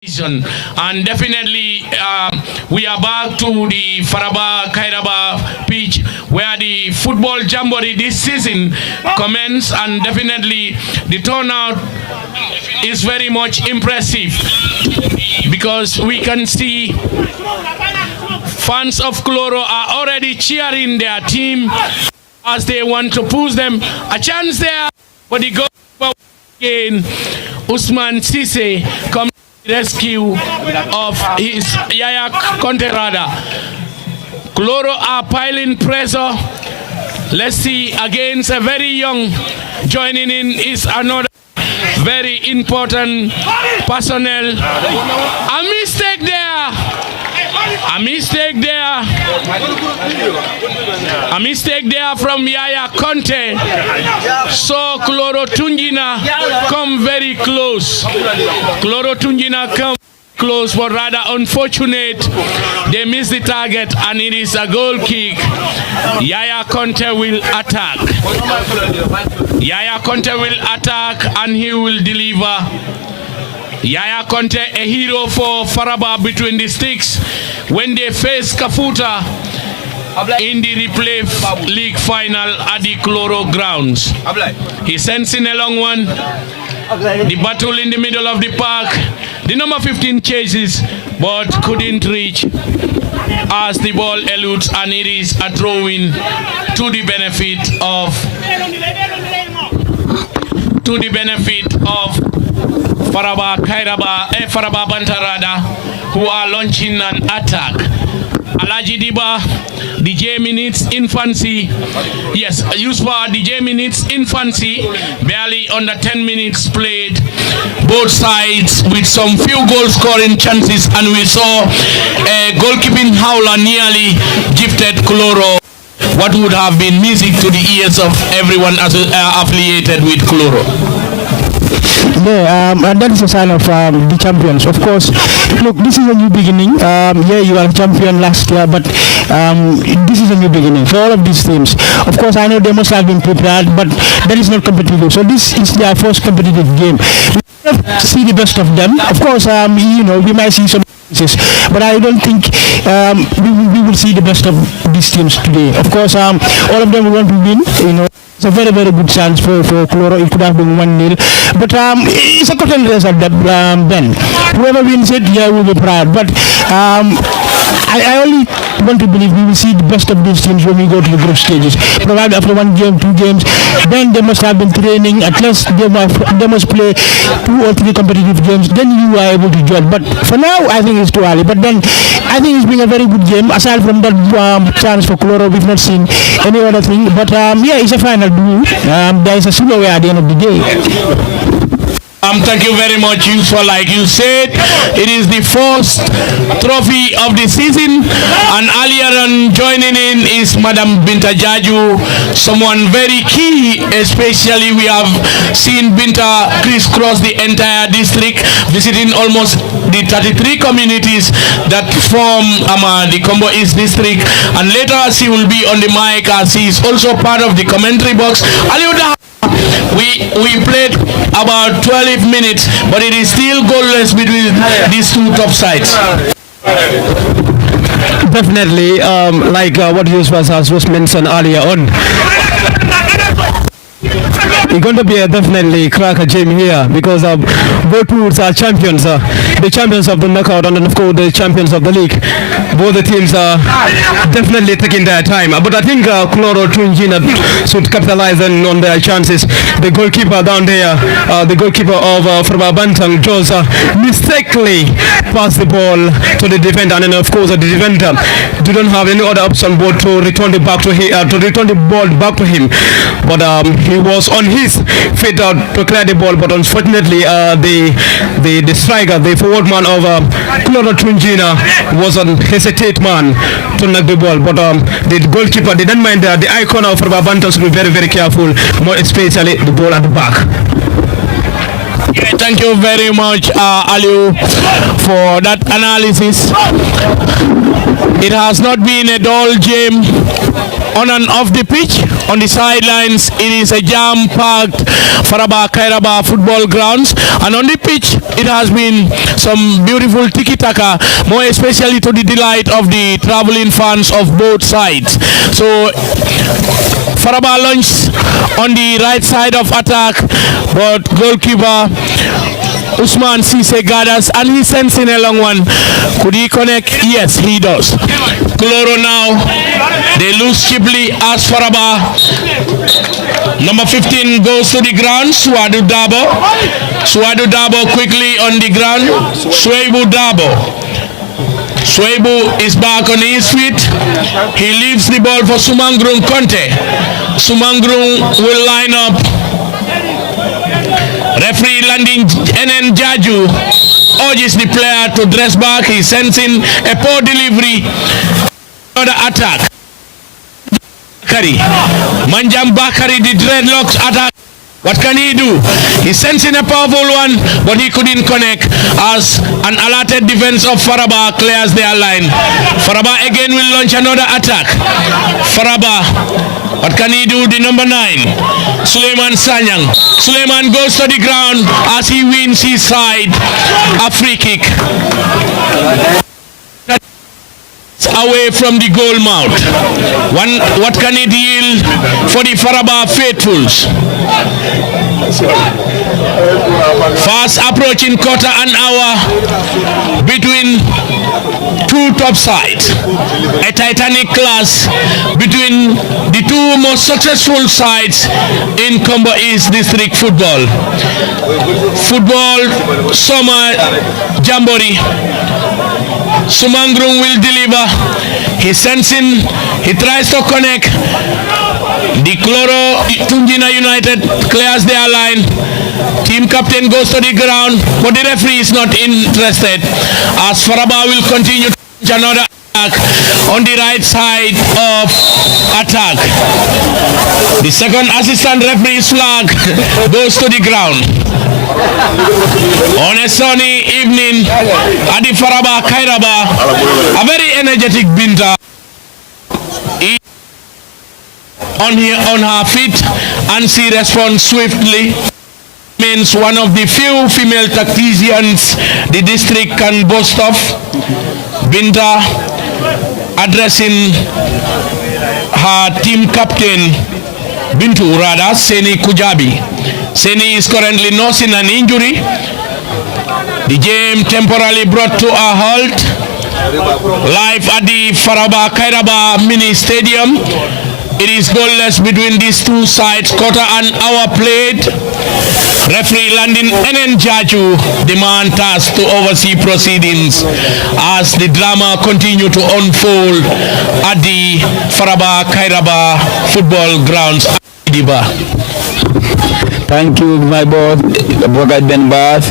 And definitely we are back to the Faraba Kairaba pitch where the football jamboree this season commences, and definitely the turnout is very much impressive because we can see fans of Cloro are already cheering their team as they want to push them. A chance there, but the goal again, Usman Sise comes rescue of his Yaya Conterada. Cloro are piling pressure. Let's see, against a very young, joining in is another very important personnel. A mistake there. A mistake there. A mistake there from Yaya Conte. So Cloro Tunjina come very close. Cloro Tunjina come close, but rather unfortunate. They miss the target and it is a goal kick. Yaya Conte will attack. Yaya Conte will attack and he will deliver. Yaya Conte, a hero for Faraba between the sticks when they face Kafuta in the replay league final at the Cloro grounds. He sends in a long one. The battle in the middle of the park. The number 15 chases but couldn't reach as the ball eludes, and it is a throw-in to the benefit of Faraba Kairaba, Faraba Bantarada, who are launching an attack. Alaji Diba, DJ Minutes Infancy. Yes, Yusfa, DJ Minutes Infancy. Barely under 10 minutes played. Both sides with some few goal scoring chances, and we saw a goalkeeping howler nearly gifted Cloro what would have been music to the ears of everyone affiliated with Cloro. Yeah, and that is a sign of the champions. Of course, look, this is a new beginning. Yeah, you are champion last year, but this is a new beginning for all of these teams. Of course, I know they must have been prepared, but that is not competitive. So this is their first competitive game. We have to see the best of them. Of course, we might see some, but I don't think we will see the best of these teams today. Of course, all of them will want to win. It's a very, very good chance for Cloro. It could have been 1-0. But it's a cotton race at that, Ben. Whoever wins it, yeah, will be proud. But I only want to believe we will see the best of these teams when we go to the group stages. Probably after 1 game, 2 games, then they must have been training. At least they must play 2 or 3 competitive games. Then you are able to judge. But for now, I think it's too early. But then I think it's been a very good game. Aside from that chance for Cloro, we've not seen any other thing. But yeah, it's a final. There is a silverware at the end of the day. Thank you very much, Yusuf. Like you said, it is the first trophy of the season, and earlier on joining in is Madam Binta Jaju, someone very key. Especially we have seen Binta crisscross the entire district, visiting almost the 33 communities that form the Kombo East district, and later she will be on the mic as she is also part of the commentary box. We played about 12 minutes, but it is still goalless between these two top sides. Definitely, like what Yusuf has just mentioned earlier on. It's going to be a definitely cracker game here because both teams are champions, the champions of the knockout and then of course the champions of the league. Both the teams are definitely taking their time, but I think Cloro Tunjina should capitalize on their chances. The goalkeeper down there, the goalkeeper of Faraba Bantang, just mistakenly passed the ball to the defender, and then of course the defender didn't have any other option but to return the ball back to him. But he was on his feet to clear the ball, but unfortunately the striker, the forward man of Cloro Tunjina was on hesitate man to knock the ball, but the goalkeeper didn't mind the icon of Faraba Bantang to be very, very careful, more especially the ball at the back. Thank you very much, Aliu, for that analysis. It has not been a dull game on and off the pitch, on the sidelines, it is a jam-packed Faraba Kairaba football grounds, and on the pitch, it has been some beautiful tiki-taka, more especially to the delight of the traveling fans of both sides. So Faraba launched on the right side of attack, but goalkeeper Usman Cisse gathers and he sends in a long one. Could he connect? Yes, he does. Cloro now, they lose cheaply as Faraba. Number 15 goes to the ground, Suadu Dabo. Suadu Dabo quickly on the ground, Suebu Dabo. Suebu is back on his feet. He leaves the ball for Sumangrum Conte. Sumangrum will line up. Referee landing NN Jaju urges the player to dress back. He sends in a poor delivery. Another attack. Manjam Bakari, the dreadlocks attack. What can he do? He sends in a powerful one, but he couldn't connect as an alerted defense of Faraba clears their line. Faraba again will launch another attack. Faraba, what can he do? The number 9, Suleiman Sanyang. Suleiman goes to the ground as he wins his side. A free kick. Away from the goal mouth. What can it yield for the Faraba faithfuls? Fast approaching quarter an hour between two top sides. A titanic clash between the two most successful sides in Kombo East District football. Football Summer Jamboree. Sumangrum will deliver. He sends in, he tries to connect. The Cloro Tunjina United clears their line. Team captain goes to the ground, but the referee is not interested as Faraba will continue to another attack on the right side of attack. The second assistant referee's flag goes to the ground. On a sunny evening at the Faraba Kairaba, a very energetic Binta on her feet, and she responds swiftly. Means one of the few female tacticians the district can boast of. Binta addressing her team captain Bintu Urada, Seni Kujabi. Seni is currently nursing an injury. The game temporarily brought to a halt. Live at the Faraba Kairaba mini stadium. It is goalless between these two sides. Quarter an hour played. Referee landing NN Jaju, the man tasked to oversee proceedings as the drama continue to unfold at the Faraba Kairaba football grounds. Thank you, my boss, Bogart Ben Bath.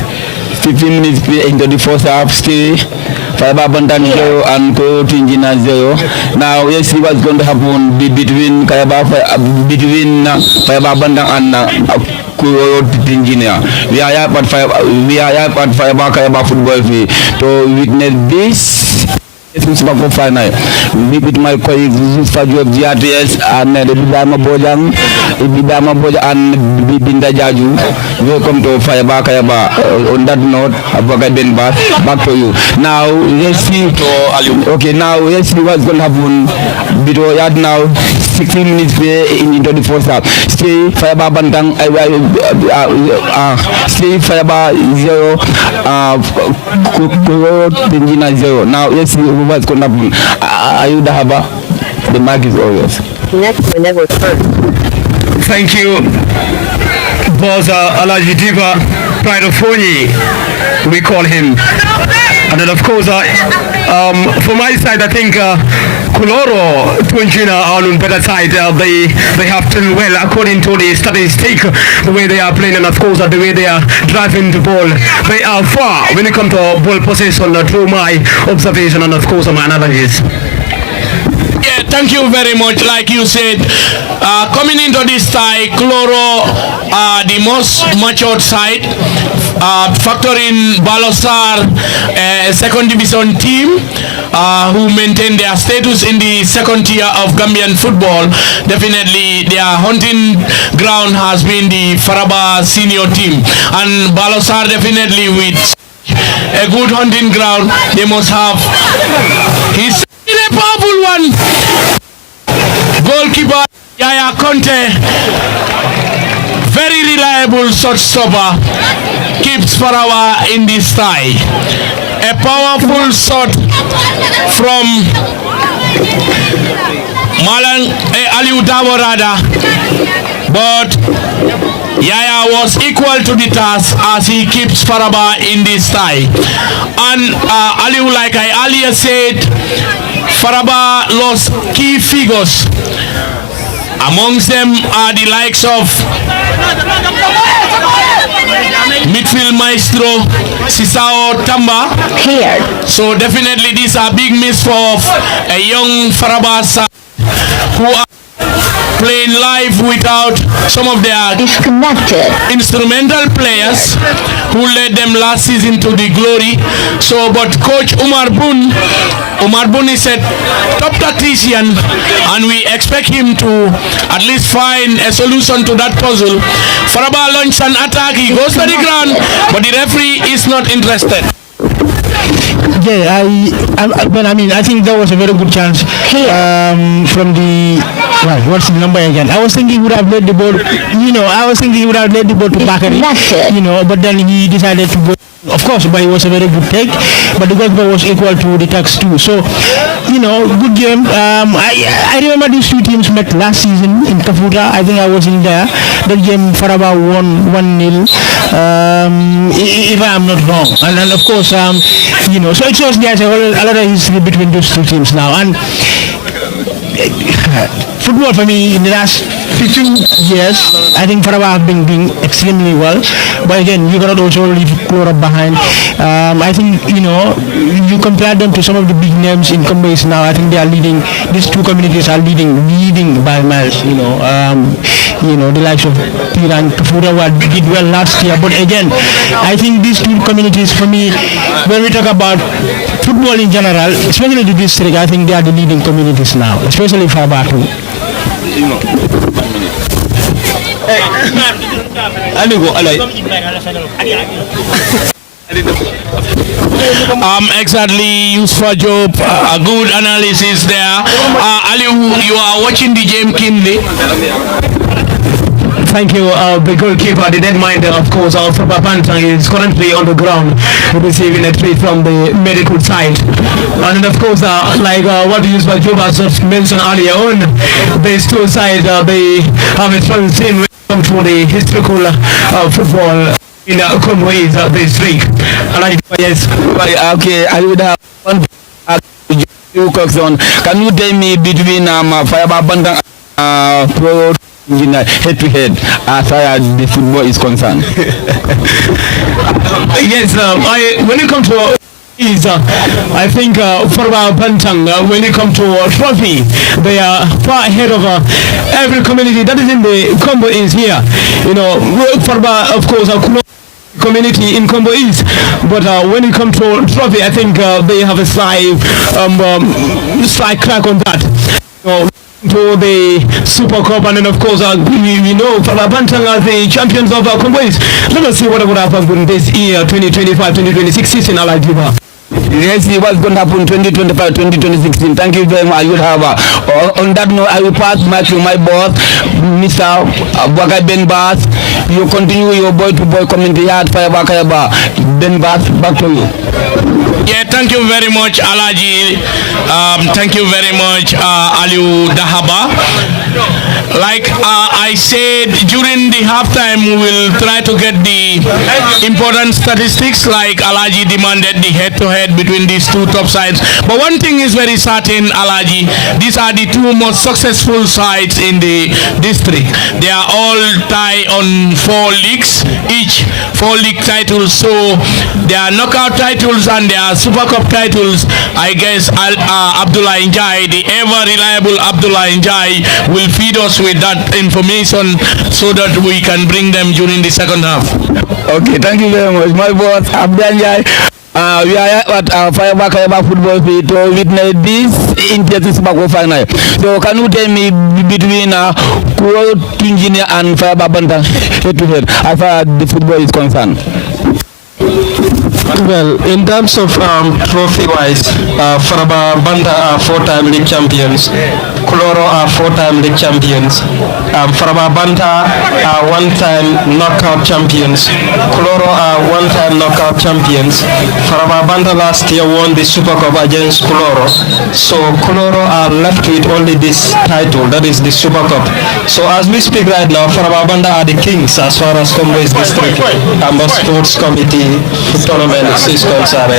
15 minutes into the first half, still Faraba Bantan 0 and Koro Tunjina 0. Now let's see what's going to happen between Faraba Bantan and Koro Tunjina. We are here at Faraba Kairaba football field to witness this final. With my colleagues Faju of GRTS and Bidama Bojang and Binda Jaju. Welcome to Faraba Kairaba. On that note, back to you. Now let's see. Okay, now let's see what's going to happen. Because now 16 minutes into the first half. Still Faraba Bantang. Still Faraba 0. Kuro Tunjina 0. Now let's see what's going to happen. Ayuda Haba, the mark is all yours. Thank you, boss Alaji Diva, Pride of Fonyi, we call him. And then of course, from my side, I think Kuloro, Tunjina are on better side. They have done well according to the statistic, the way they are playing, and of course the way they are driving the ball. They are far when it comes to ball possession through my observation and of course my analysis. Yeah, thank you very much. Like you said, coming into this tie, Cloro are the most matured side. factor in Balosar, a second division team who maintain their status in the second tier of Gambian football. Definitely their hunting ground has been the Faraba senior team, and Balosar definitely with a good hunting ground, they must have. He's a powerful one. Goalkeeper Yaya Conte, very reliable shot stopper, keeps Farawa in this tie. A powerful shot from Malang Aliu Daworada, but Yaya was equal to the task as he keeps Faraba in this tie. And Aliu, like I earlier said, Faraba lost key figures. Amongst them are the likes of midfield maestro Sisao Tamba. So definitely these are big miss for a young Faraba side who are playing live without some of their instrumental players who led them last season to the glory. So, but Coach Umar Bun is a top tactician, and we expect him to at least find a solution to that puzzle. Faraba launches an attack, he goes to the ground, but the referee is not interested. Yeah, I think that was a very good chance from the. Well, what's the number again? I was thinking he would have led the ball. To Bakari. But then he decided to go. Of course, but it was a very good take. But the goalkeeper was equal to the tax too. So, good game. I remember these two teams met last season in Kafuta. I think I was in there. That game, Faraba won 1-0. If I am not wrong. And of course, so it shows there's a lot of history between those two teams now. And football for me in the last 15 years, I think Faraba have been doing extremely well. But again, you cannot also leave Klora behind. I think, you compare them to some of the big names in Kombo now. I think they are leading, these two communities are leading by miles, the likes of Pira and Kafura did well last year. But again, I think these two communities, for me, when we talk about football in general, especially the district, I think they are the leading communities now, especially Faraba too. Exactly, Yusfa Job, a good analysis there. Ali, you are watching the game keenly. Thank you, the goalkeeper, the netminder, of course, Faraba Bantang is currently on the ground receiving a treat from the medical side. And of course, what Yusfa Job has just mentioned earlier on, these two sides, they have a strong team when it comes to the historical football in Kombo this week. Yes. Okay, I would have one question. Can you tell me between Faraba Bantang Pro head to head as far as the football is concerned? Yes, when it comes to I think Faraba Bantang, when it comes to trophy, they are far ahead of every community that is in the Kombo is here. Faraba, of course, community in Kombo is, but when it comes to trophy, I think they have a slight crack on that. To the Super Cup, and then of course we know Faraba Bantang are the champions of Kombo. Let us see what would happen in this year 2025-2026 season. Let's see what's going to happen 2025-2026. Thank you very much. I will have on that note, I will pass back to my boss, Mr. Abwaka Ben Bass. You continue your boy-to-boy community at Faraba Kayaba. Ben Bass, back to you. Yeah, thank you very much, Alaji. Thank you very much, Aliu Dahaba. Like I said, during the halftime, we will try to get the important statistics like Alaji demanded, the head-to-head between these two top sides. But one thing is very certain, Alaji, these are the two most successful sides in the district. They are all tied on 4 leagues, each 4 league titles. So they are knockout titles and they are Super Cup titles. I guess Abdullah Njai, the ever reliable Abdullah Njai, will feed us with that information. information so that we can bring them during the second half. Okay, thank you very much. My boss, Abdanjai. We are at Fireback football field to witness this intense Super final. So can you tell me between Kuro Tunjini and Fireback Banta head to head as far as the football is concerned? Well, in terms of trophy-wise, Faraba Banda are 4-time league champions. Kuloro are 4-time league champions. Faraba Banda are 1-time knockout champions. Kuloro are 1-time knockout champions. Faraba Banda last year won the Super Cup against Kuloro. So Kuloro are left with only this title, that is the Super Cup. So as we speak right now, Faraba Banda are the kings as far as Kombo is district sports committee tournament is concerned.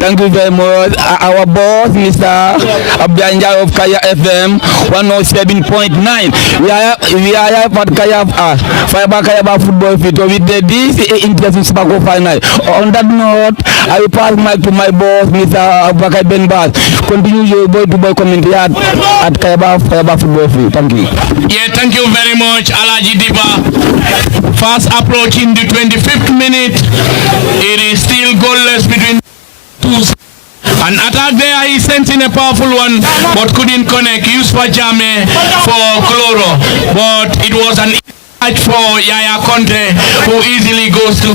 Thank you very much. Our boss, Mr. Abdanja of Kaya FM 107.9. We are here at Kaya Fireback Kaya football field with this interesting Super final. On that note, I will pass mic to my boss, Mr. Abubakar Ben Baz. Continue your boy-to-boy commentary at Kaya football field. Thank you. Yeah, thank you very much, Alaji Diba. Fast approaching the 25th minute. It is still goalless between two. An attack there, he sent in a powerful one, but couldn't connect. Used for Jame for Cloro, but it was an match for Yaya Conte, who easily goes to.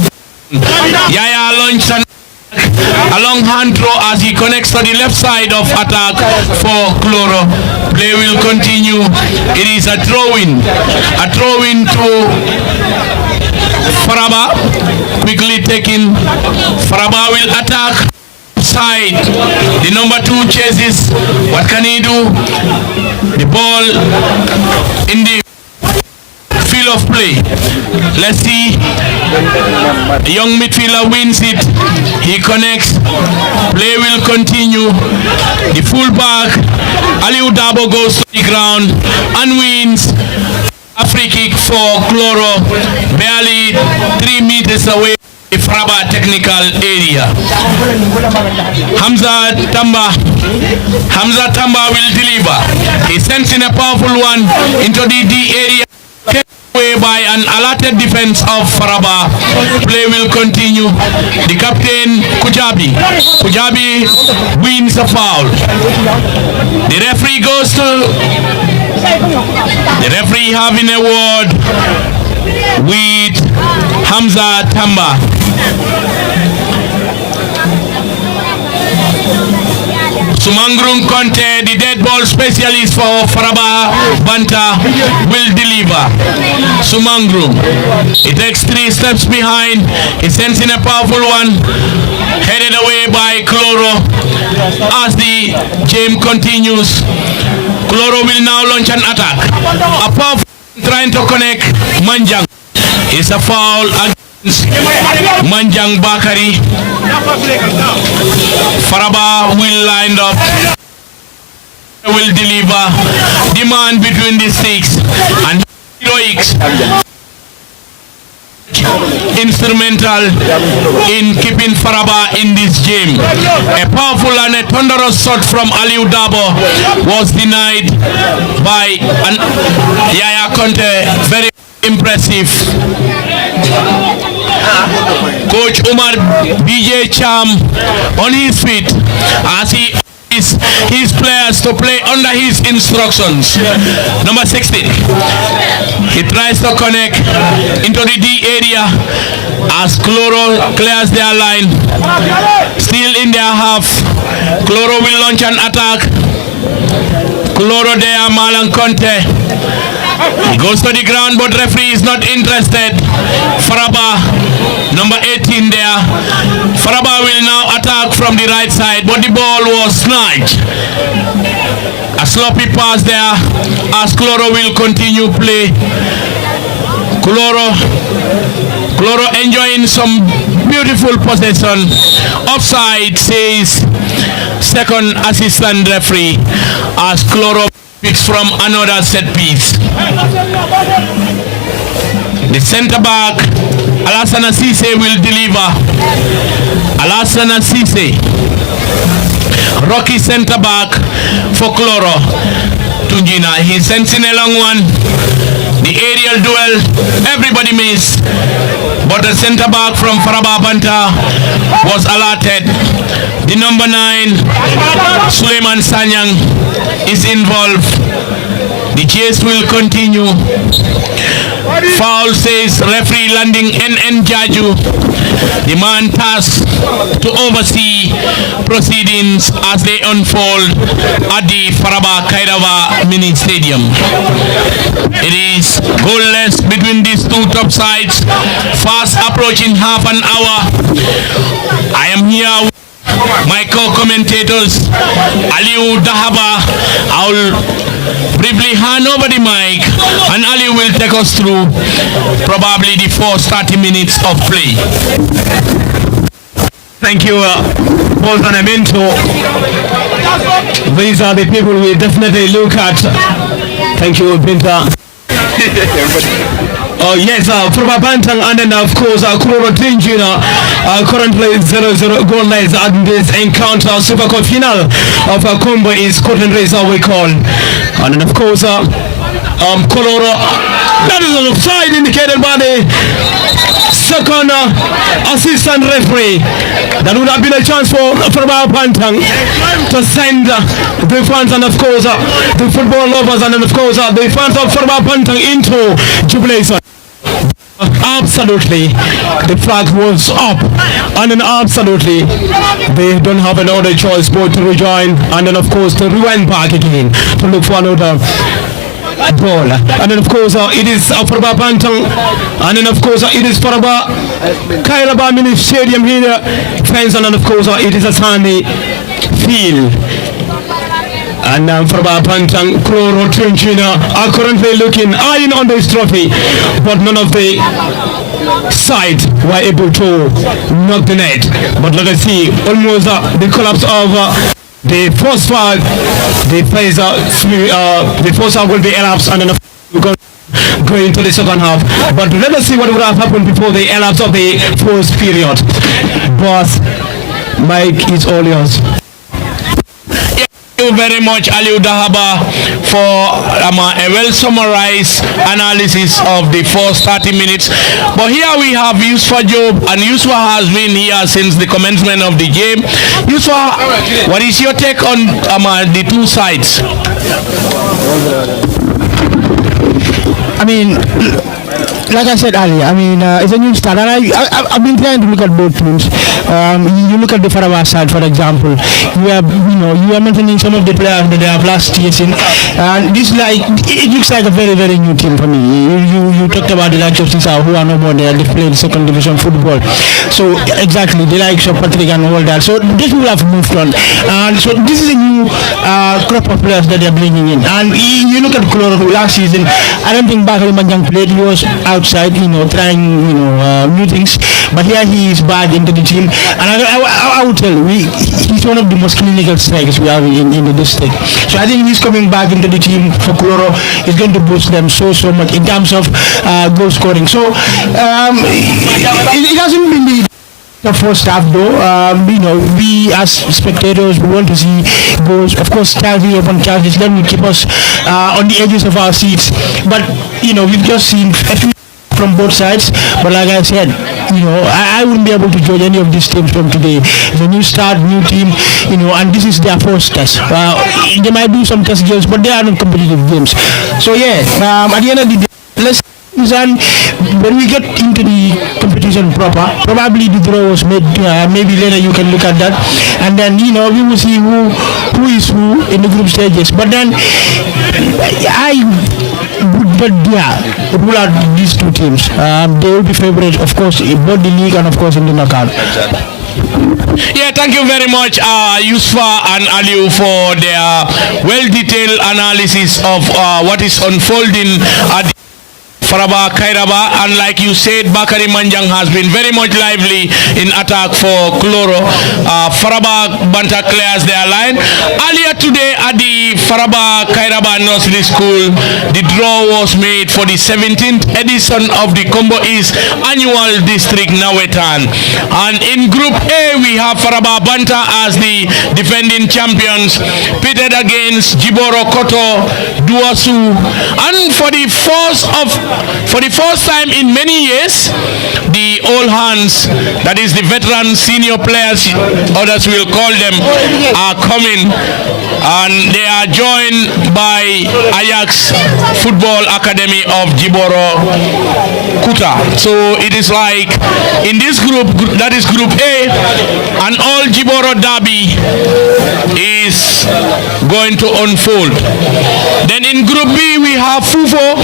Yaya launched a long hand throw as he connects to the left side of attack for Cloro. Play will continue. It is a throw-in to Faraba, quickly taken. Faraba will attack side. The number 2 chases. What can he do? The ball in the field of play. Let's see. The young midfielder wins it. He connects. Play will continue. The fullback Aliu Dabo goes to the ground and wins. A free kick for Cloro, barely 3 meters away from Faraba technical area. Hamza Tamba will deliver. He sends in a powerful one into the D area, taken away by an alerted defense of Faraba. Play will continue. The captain Kujabi wins a foul. The referee goes to. The referee having a word with Hamza Tamba. Sumangrung Conte, the dead ball specialist for Faraba Banta, will deliver. Sumangrung, he takes 3 steps behind. He sends in a powerful one, headed away by Cloro. As the game continues, Cloro will now launch an attack. A powerful trying to connect Manjang. It's a foul against Manjang Bakari. Faraba will line up. Will deliver. The man between the sticks and heroics. Instrumental in keeping Faraba in this game. A powerful and a thunderous shot from Aliu Dabo was denied by Yaya Conte. Very impressive. Coach Umar BJ Cham on his feet as he is his players to play under his instructions. Number 16. He tries to connect into the D area as Cloro clears their line. Still in their half. Cloro will launch an attack. Cloro there, Malang Conte. He goes to the ground, but referee is not interested. Faraba, number 18 there. Faraba will now attack from the right side, but the ball was snatched. A sloppy pass there as Cloro will continue play. Cloro enjoying some beautiful possession. Offside, says second assistant referee as Cloro picks from another set piece. The center back Alassana Cisse will deliver. Alassana Cisse, Rocky center back for Cloro. Tunjina. He sends in a long one. The aerial duel, everybody missed. But the centre back from Faraba Banta was alerted. The number 9, Suleiman Sanyang, is involved. The chase will continue. Foul, says referee landing NN Jaju, the man tasked to oversee proceedings as they unfold at the Faraba Kairava mini stadium. It is goalless between these two top sides, fast approaching half an hour. I am here with my co-commentators, Aliu Dahaba. I will briefly hand over the mic and Ali will take us through probably the first 30 minutes of play. Thank you, Paul Zanamento. These are the people we definitely look at. Thank you, Binta. Yes, Faraba Bantang, and then of course Kuroro Tinjina, currently 0-0 goal lines at this encounter. Super Cup final of Kombo is currently race we call. And then of course Koloro, that is an offside indicated by the second assistant referee. That would have been a chance for Faraba Bantang to send the fans and of course the football lovers and then of course the fans of Faraba Bantang into jubilation. Absolutely, the flag was up, and then absolutely they don't have another choice but to rejoin and then of course to rewind back again to look for another ball. And then of course it is Faraba Bantang, and then of course it is Faraba Kairaba mini stadium here, fans, and then of course it is a sandy field. And Faraba Bantang, Kloro Tunjina are currently eyeing on this trophy, but none of the side were able to knock the net. But let us see, almost the collapse of the first part, the first half will be elapsed, and then we're going to go into the second half. But let us see what would have happened before the elapse of the first period. Boss, Mike, is all yours. Thank you very much, Aliu Dahaba, for a well summarized analysis of the first 30 minutes. But here we have Yusfa Job, and Yusfa has been here since the commencement of the game. Yusfa, what is your take on the two sides? I mean, like I said earlier, I mean, it's a new start, and I've been trying to look at both teams. You look at the Faraba side, for example. You are mentioning some of the players that they have last season, and this it looks like a very, very new team for me. You talked about the likes of Sisa, who are no more there. They played second division football, so exactly the likes of Patrick and all that. So these people have moved on, and so this is a new crop of players that they're bringing in. And you look at Koloro last season. I don't think Bakari Manjang played. He was outside, trying, new things. But here he is back into the team, and I would tell you, he's one of the most clinical strikers we have in the district. So I think he's coming back into the team for Koloro. He's going to boost them so much in terms of goal scoring. So it hasn't been the first half though. We as spectators, we want to see goals. Of course, charity upon charges, then will keep us on the edges of our seats. But we've just seen a few from both sides. But like I said, I wouldn't be able to judge any of these teams from today. It's a new start, new team, and this is their first test. They might do some test games, but they are not competitive games. So yeah, at the end of the day, let's. And when we get into the competition proper, probably the draw was made. Maybe later you can look at that, and then we will see who is who in the group stages. But then I would rule out these two teams. They will be favorites, of course, in both the league and of course in the knockout. Yeah, thank you very much, Yusfa and Aliu, for their well-detailed analysis of what is unfolding at the Faraba Kairaba, and like you said, Bakari Manjang has been very much lively in attack for Cloro. Faraba Banta clears their line. Earlier today at the Faraba Kairaba Nursery School, the draw was made for the 17th edition of the Kombo East Annual District Nawetan. And in Group A, we have Faraba Banta as the defending champions, pitted against Jiboro Koto Duasu. And for the first time in many years, the old hands, that is the veteran senior players, others will call them, are coming, and they are joined by Ajax Football Academy of Jiboro Kuta. So it is like in this group, that is Group A, an all Jiboro derby is going to unfold. Then in Group B, we have Fufo,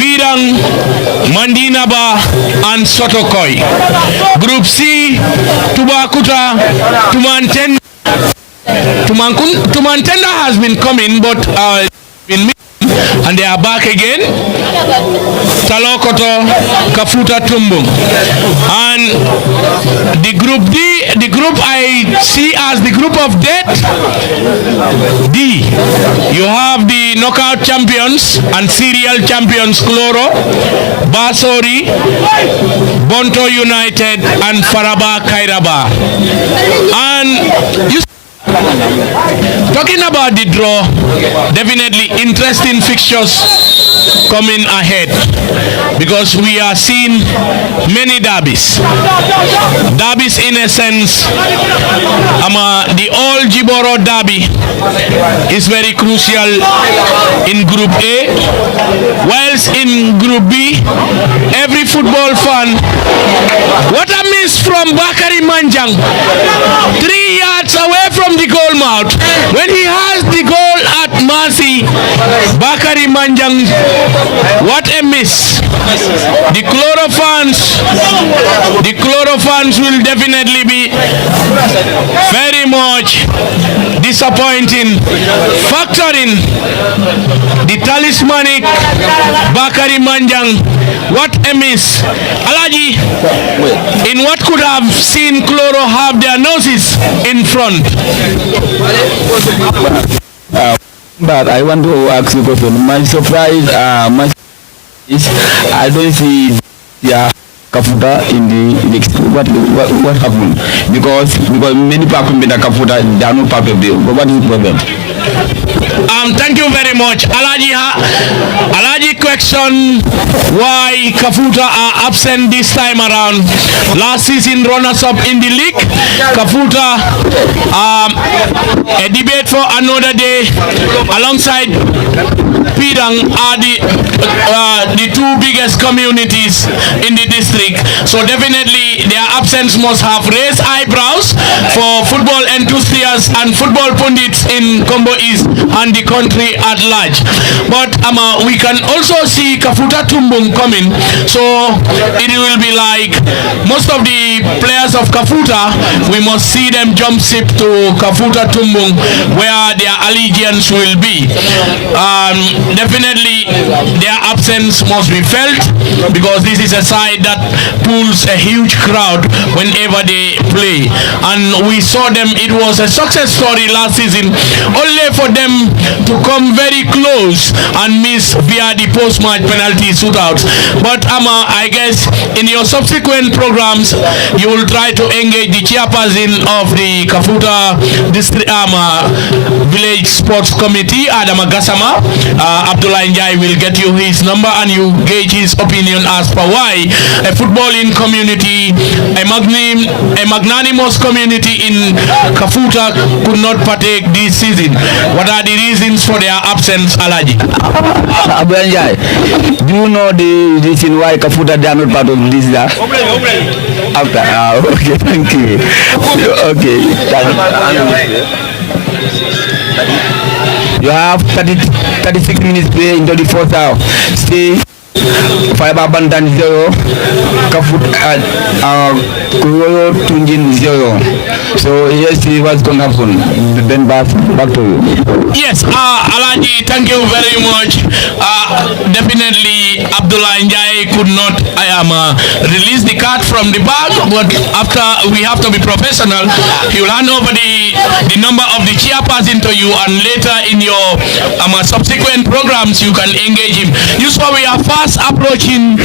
Pirang, Mandinaba, and Sotokoi. Group C, Tubakuta, Tumantenda has been coming, but been missing, and they are back again. Talokoto, Kafuta, Tumbung. And the Group D, the group I see as the group of death, D. You have the knockout champions and serial champions, Cloro, Basori, Bonto United, and Faraba Kairaba. And you talking about the draw, definitely interesting fixtures coming ahead, because we are seeing many derbies. Derbies in a sense, the all Jiboro derby is very crucial in Group A, whilst in Group B, every football fan, what a miss from Bakari Manjang, 3 yards away from the goal mouth. When he has the goal at mercy, Bakari Manjang, what a miss. The Cloro fans will definitely be very much disappointing, factoring the talismanic Bakari Manjang. What a miss. Alaji, in what could have seen Cloro have their noses in front? But I want to ask you a question. My surprise is I don't see Kafuta in the next. What happened? Because many people in the Kafuta, they are not part of the. What is the problem? Thank you very much. Alaji question why Kafuta are absent this time around. Last season runners-up in the league. Kafuta, a debate for another day, alongside Pirang are the two biggest communities in the district. So definitely their absence must have raised eyebrows for football enthusiasts and football pundits in Kombo East and the country at large. But we can also see Kafuta Tumbung coming, so it will be like most of the players of Kafuta, we must see them jump ship to Kafuta Tumbung, where their allegiance will be. Definitely their absence must be felt, because this is a side that pulls a huge crowd whenever they play, and we saw them. It was a success story last season, only for them to come very close and miss via the post-match penalty shootouts. But I guess in your subsequent programs you will try to engage the chairperson of the Kafuta District Village Sports Committee, Adama Gassama. Abdullah Njai will get you his number and you gauge his opinion as per why a footballing community, a magnanimous community in Kafuta could not partake this season. What are the reasons for their absence, Alaji? Abdullah Njai, do you know the reason why Kafuta they are not part of this? Okay, thank you. Okay. You have 36 minutes play into the fourth half. Stay Fiber Bandan 0, Kuro Tunjin 0. So let's see what's going to happen. Then back to you. Yes, Alaji, thank you very much. definitely Abdullah Njai could not release the card from the bag, but after we have to be professional, he will hand over the number of the chairperson to you, and later in your subsequent programs you can engage him. Usually we are fast approaching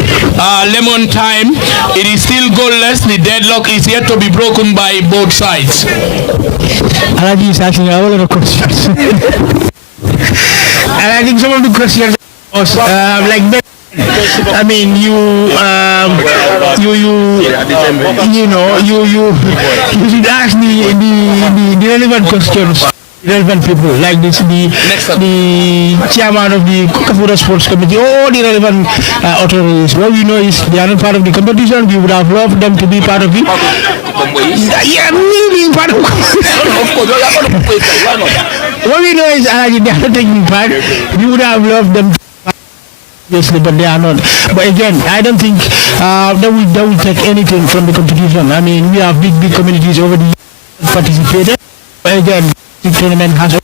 lemon time. It is still goalless. The deadlock is yet to be broken by both sides. Alaji is asking a lot of questions. And I think some of the questions was like, I mean, you should ask the relevant questions. Relevant people like this, the chairman of the Kafuda Sports Committee, all the relevant authorities. What we know is they are not part of the competition. We would have loved them to be part of it. Yeah, being part of what we know is they are not taking part. We would have loved them. Obviously, but they are not. But again, I don't think they will take anything from the competition. I mean, we have big communities over the years participated. But again, the tournament has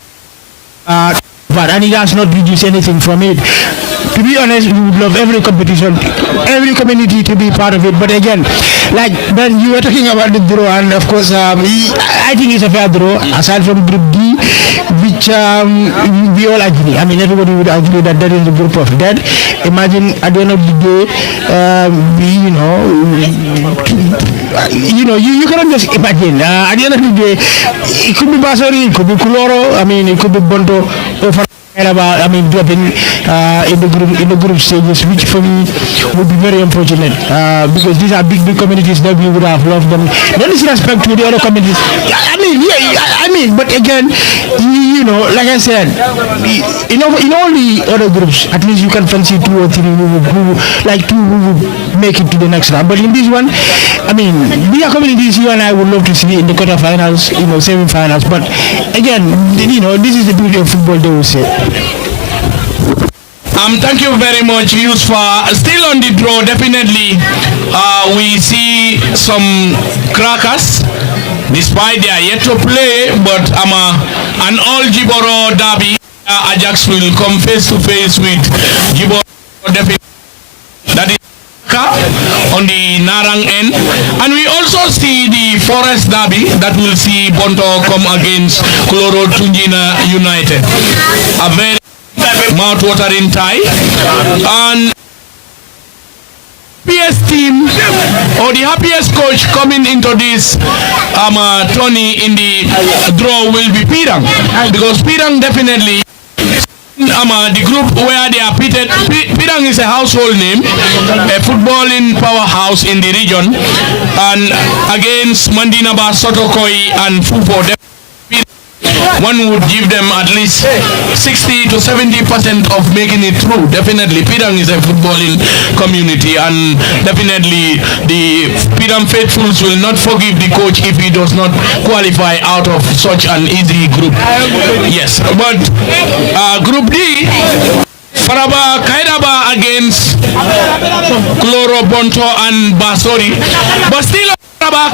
but and it has not reduced anything from it. To be honest, we would love every competition, every community to be part of it. But again, like Ben, you were talking about the draw, and of course, I think it's a fair draw. Aside from Group D, which we all agree. I mean, everybody would agree that that is the group of death. Imagine at the end of the day, you cannot just imagine. At the end of the day, it could be Basori, it could be Kuloro. I mean, it could be Bondo. I mean, dropping in the group stages, which for me would be very unfortunate because these are big communities that we would have loved them. No disrespect to the other communities. I mean, but again, like I said, in all the other groups, at least you can fancy 2 or 3 who would make it to the next round. But in this one, I mean, these are communities you and I would love to see in the quarterfinals, semi-finals. But again, this is the beauty of football, they will say. Thank you very much, Yusfa. Still on the draw, definitely. We see some crackers, despite they are yet to play, but an all Jiboro derby. Ajax will come face to face with Jiboro. That is on the Narang end. And we also see the Forest derby that will see Bonto come against Kloro Tunjina United. A very mouth-watering tie. And happiest team or the happiest coach coming into this tourney in the draw will be Pirang, because Pirang definitely the group where they are pitted. Pirang is a household name, a footballing powerhouse in the region, and against Mandinaba, Sotokoi and Fupo, one would give them at least 60 to 70% of making it through. Definitely, Pirang is a footballing community, and definitely the Pirang faithfuls will not forgive the coach if he does not qualify out of such an easy group. Yes, but Group D, Faraba Kairaba against Kloro, Bonto and Basori, but still on Faraba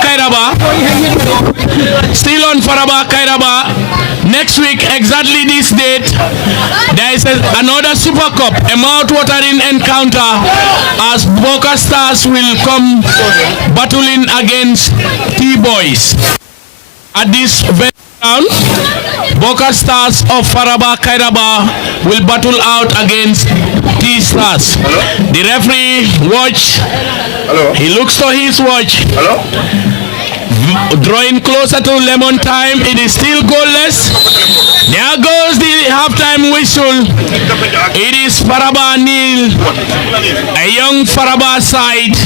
Kairaba. Next week, exactly this date, there is another Super Cup, a mouth-watering encounter, as Boca Stars will come battling against T-Boys. At this very round, Boca Stars of Faraba Kairaba will battle out against T-Stars. The referee watch. Hello. He looks to his watch. Hello. Drawing closer to lemon time. It is still goalless. There goes the halftime whistle. It is Faraba nil. A young Faraba side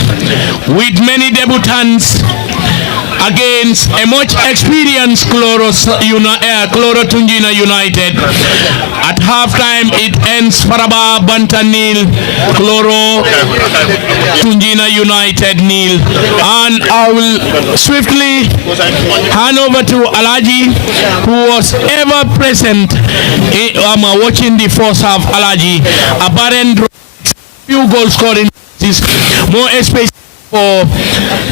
with many debutants against a much experienced Kloro Tunjina United. At halftime, it ends Faraba Banta nil, Kloro Tunjina United nil. And I will swiftly hand over to Alaji, who was ever present watching the first half. Alaji, apparent few goal scoring, more especially for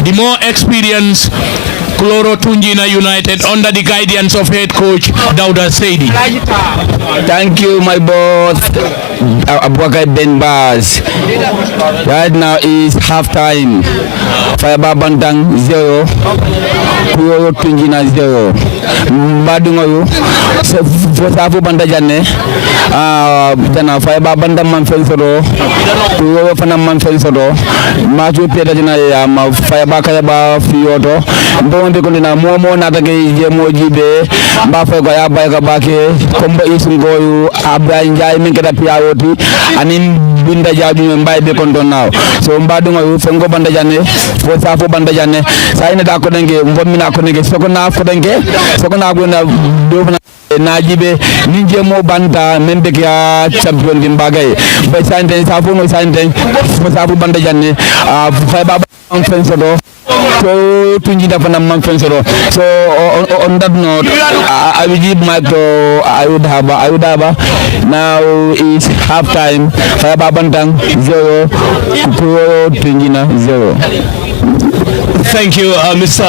the more experienced Kloro Tunjina United under the guidance of head coach Dauda Saidi. Thank you, my boss, Abubakar Ben Baz. Right now is halftime. Fayaba Bantang 0, Kloro Tunjina 0. Mbadungoyu, Fosafu Bandajane, Jana Fayaba Bantang Manfensoro, Kloro Fanam Manfensoro, Machu Peda Jana, Fayaba Kayaba Fioto, Bonde Kundina Momo Natake Jemo Jibe, Bafo Gayaba Bake, Kombo Isungoyu, Abra Njai Minkata Piawoti, Anin Binda Jabi Mbai Bekondo now. So Mbadungoyu, Fengo Bandajane, Fosafu Bandajane, Saina Dakodenge, Mbomina Konenge, Sokona Kodenge, Sokona Guna Dovna. Najibe ninje mo banta membe ya champion dimbagay bay sante safu no sante safu banda janne fay baba conference do so tunji dafa na conference do so on that note I will give mic to Ayudaba now is half time fay baba bantang 0 tunjina 0. Thank you, Mr.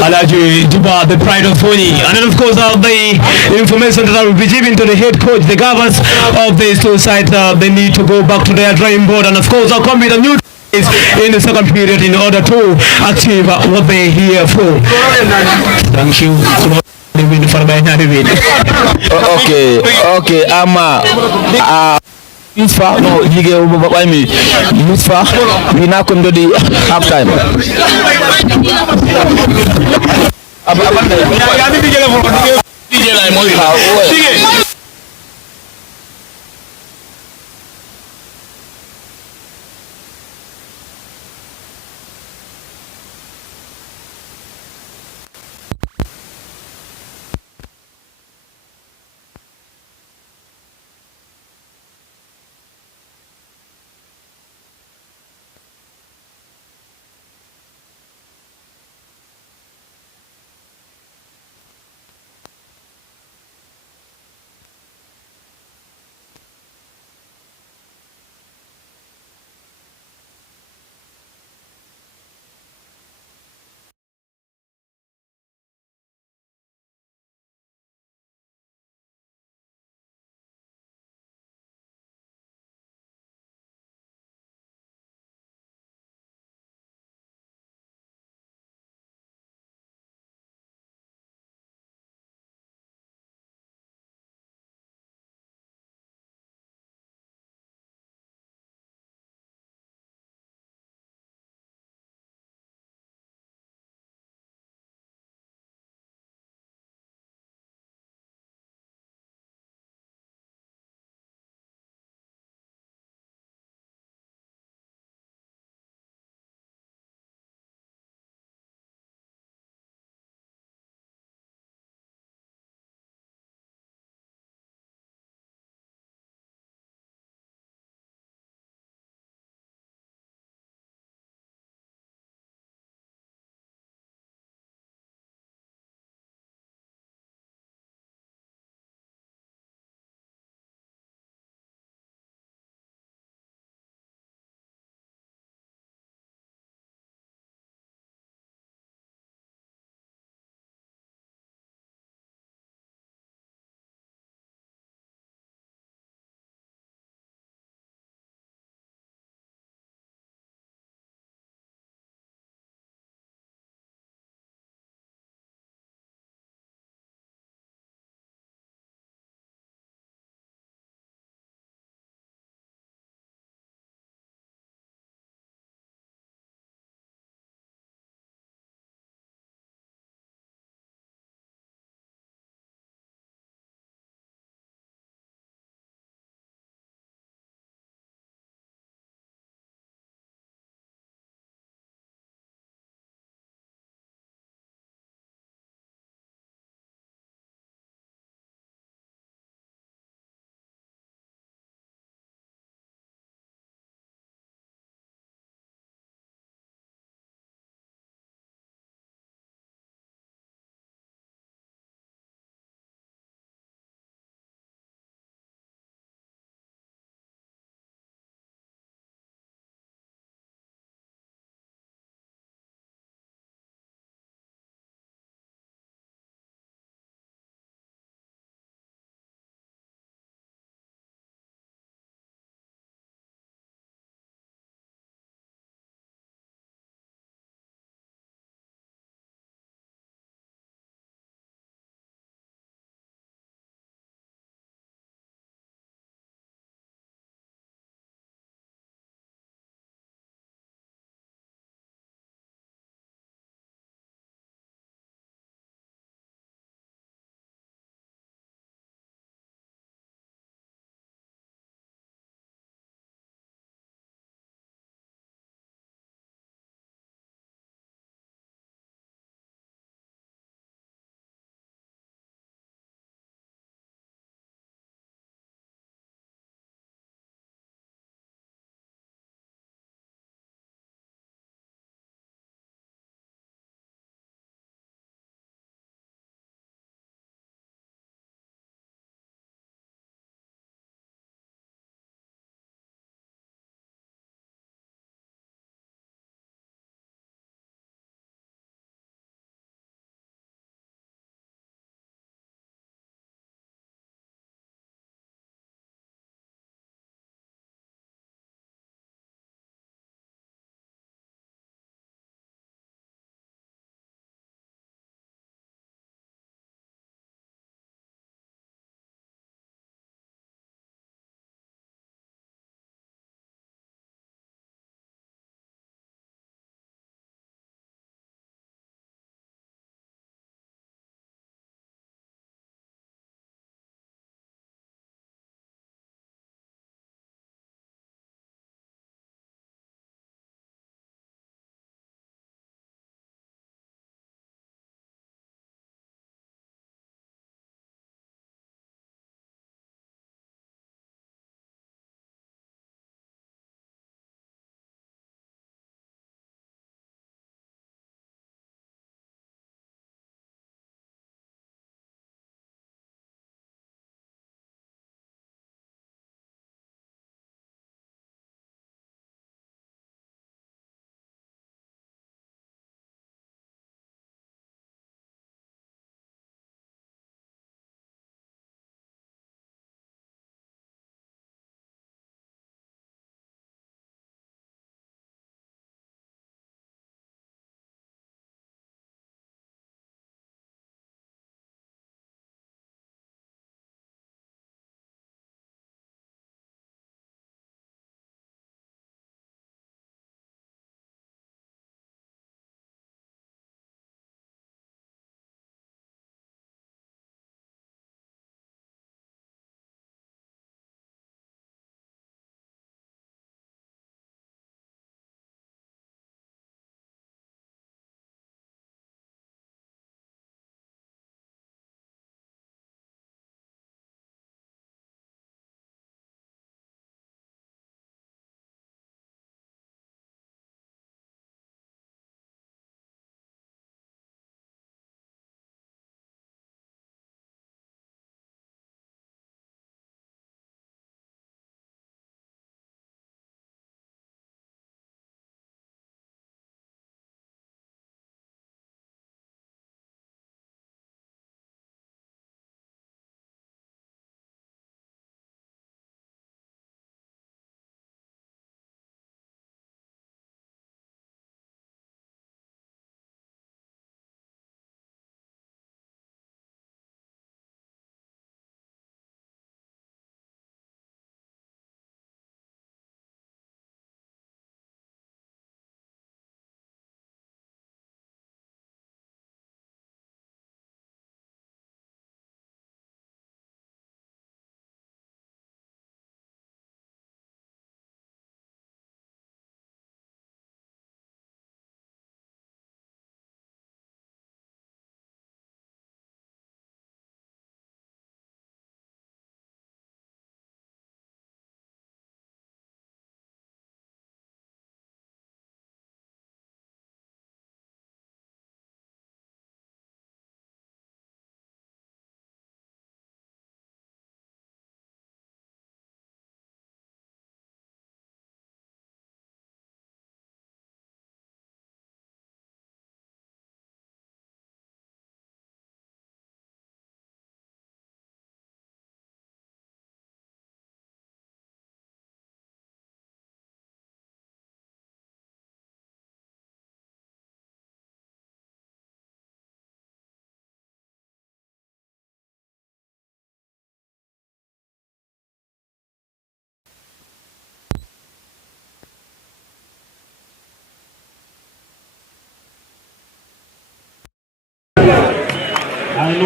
Alaji Duba, the pride of Foni. And then, of course, the information that I will be giving to the head coach, the governors of these two sides, they need to go back to their drawing board. And, of course, I'll come with a new in the second period in order to achieve what they're here for. Thank you. Okay, Yusfa, no, Yusfa, we now come to the half time.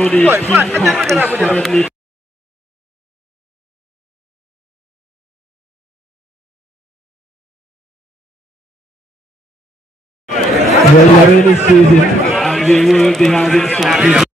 know the peacock is currently well, the rainy season and we will be having some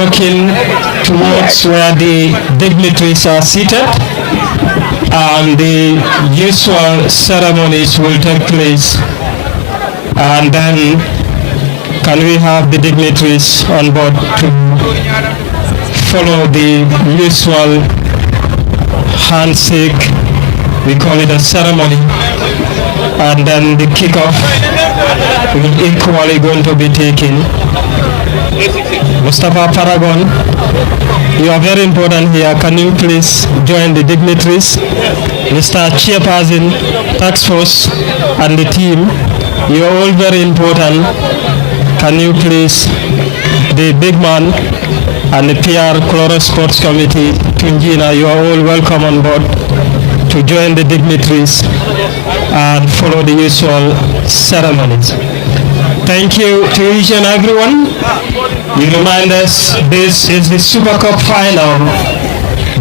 working towards where the dignitaries are seated, and the usual ceremonies will take place. And then can we have the dignitaries on board to follow the usual handshake, we call it a ceremony, and then the kickoff will equally going to be taken. Mustafa Paragon, you are very important here. Can you please join the dignitaries? Mr. Chairperson, Task Force, and the team, you are all very important. Can you please, the big man and the PR Cloro Sports Committee, Tunjina, you are all welcome on board to join the dignitaries and follow the usual ceremonies. Thank you to each and everyone. You remind us this is the Super Cup final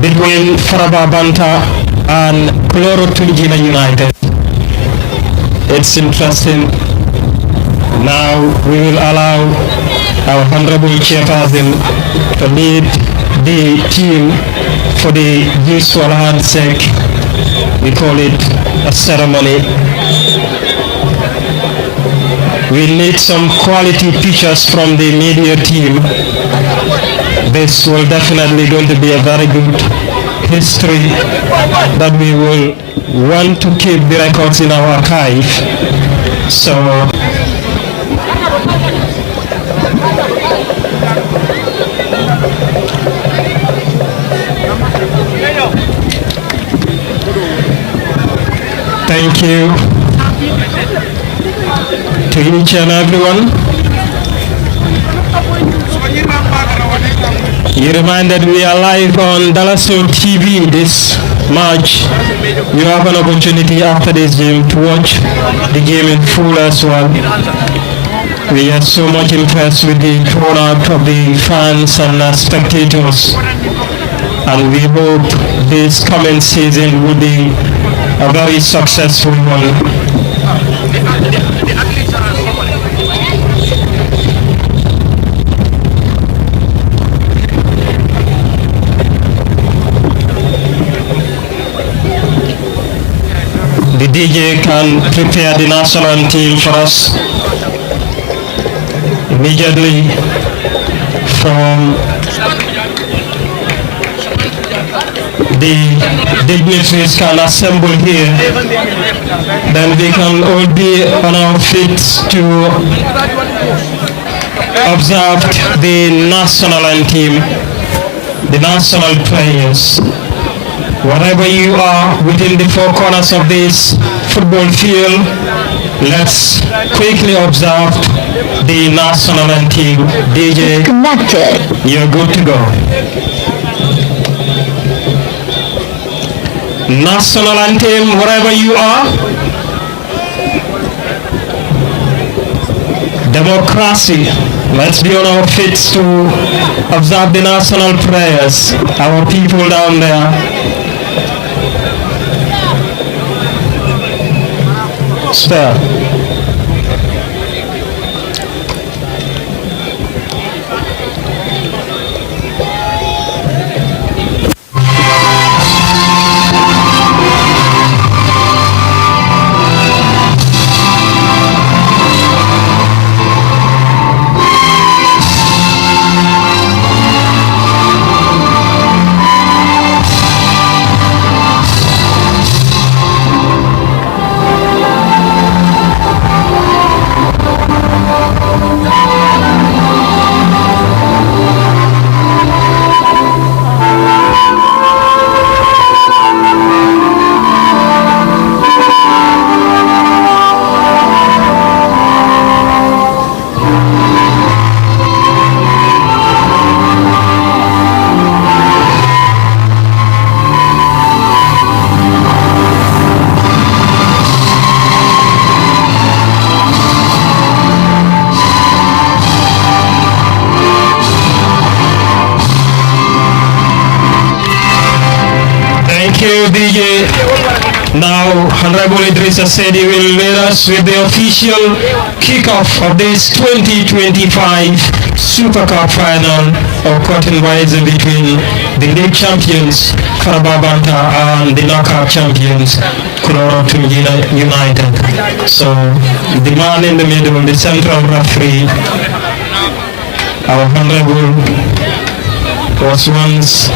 between Faraba Banta and Cloro Tunjina United. It's interesting. Now we will allow our Honorable Chairperson to lead the team for the usual handshake. We call it a ceremony. We need some quality pictures from the media team. This will definitely going to be a very good history that we will want to keep the records in our archive. So thank you to each and everyone. You reminded we are live on Dalaso TV this March. You have an opportunity after this game to watch the game in full as well. We are so much impressed with the turnout of the fans and spectators, and we hope this coming season will be a very successful one. the DJ can prepare the national team for us immediately from the dignitaries can assemble here, then we can all be on our feet to observe the national anthem, the national prayers. Wherever you are within the four corners of this football field, let's quickly observe the national anthem. DJ, you're good to go. National anthem, wherever you are. Democracy. Let's be on our feet to observe the national prayers. Our people down there. Spare. Now, Honorable Idrissa said he will lead us with the official kickoff of this 2025 Super Cup final of cotton wise between the league champions, Faraba Banta, and the knockout champions, Kuloro Tungina United. So, the man in the middle, the central referee, our Honorable, was once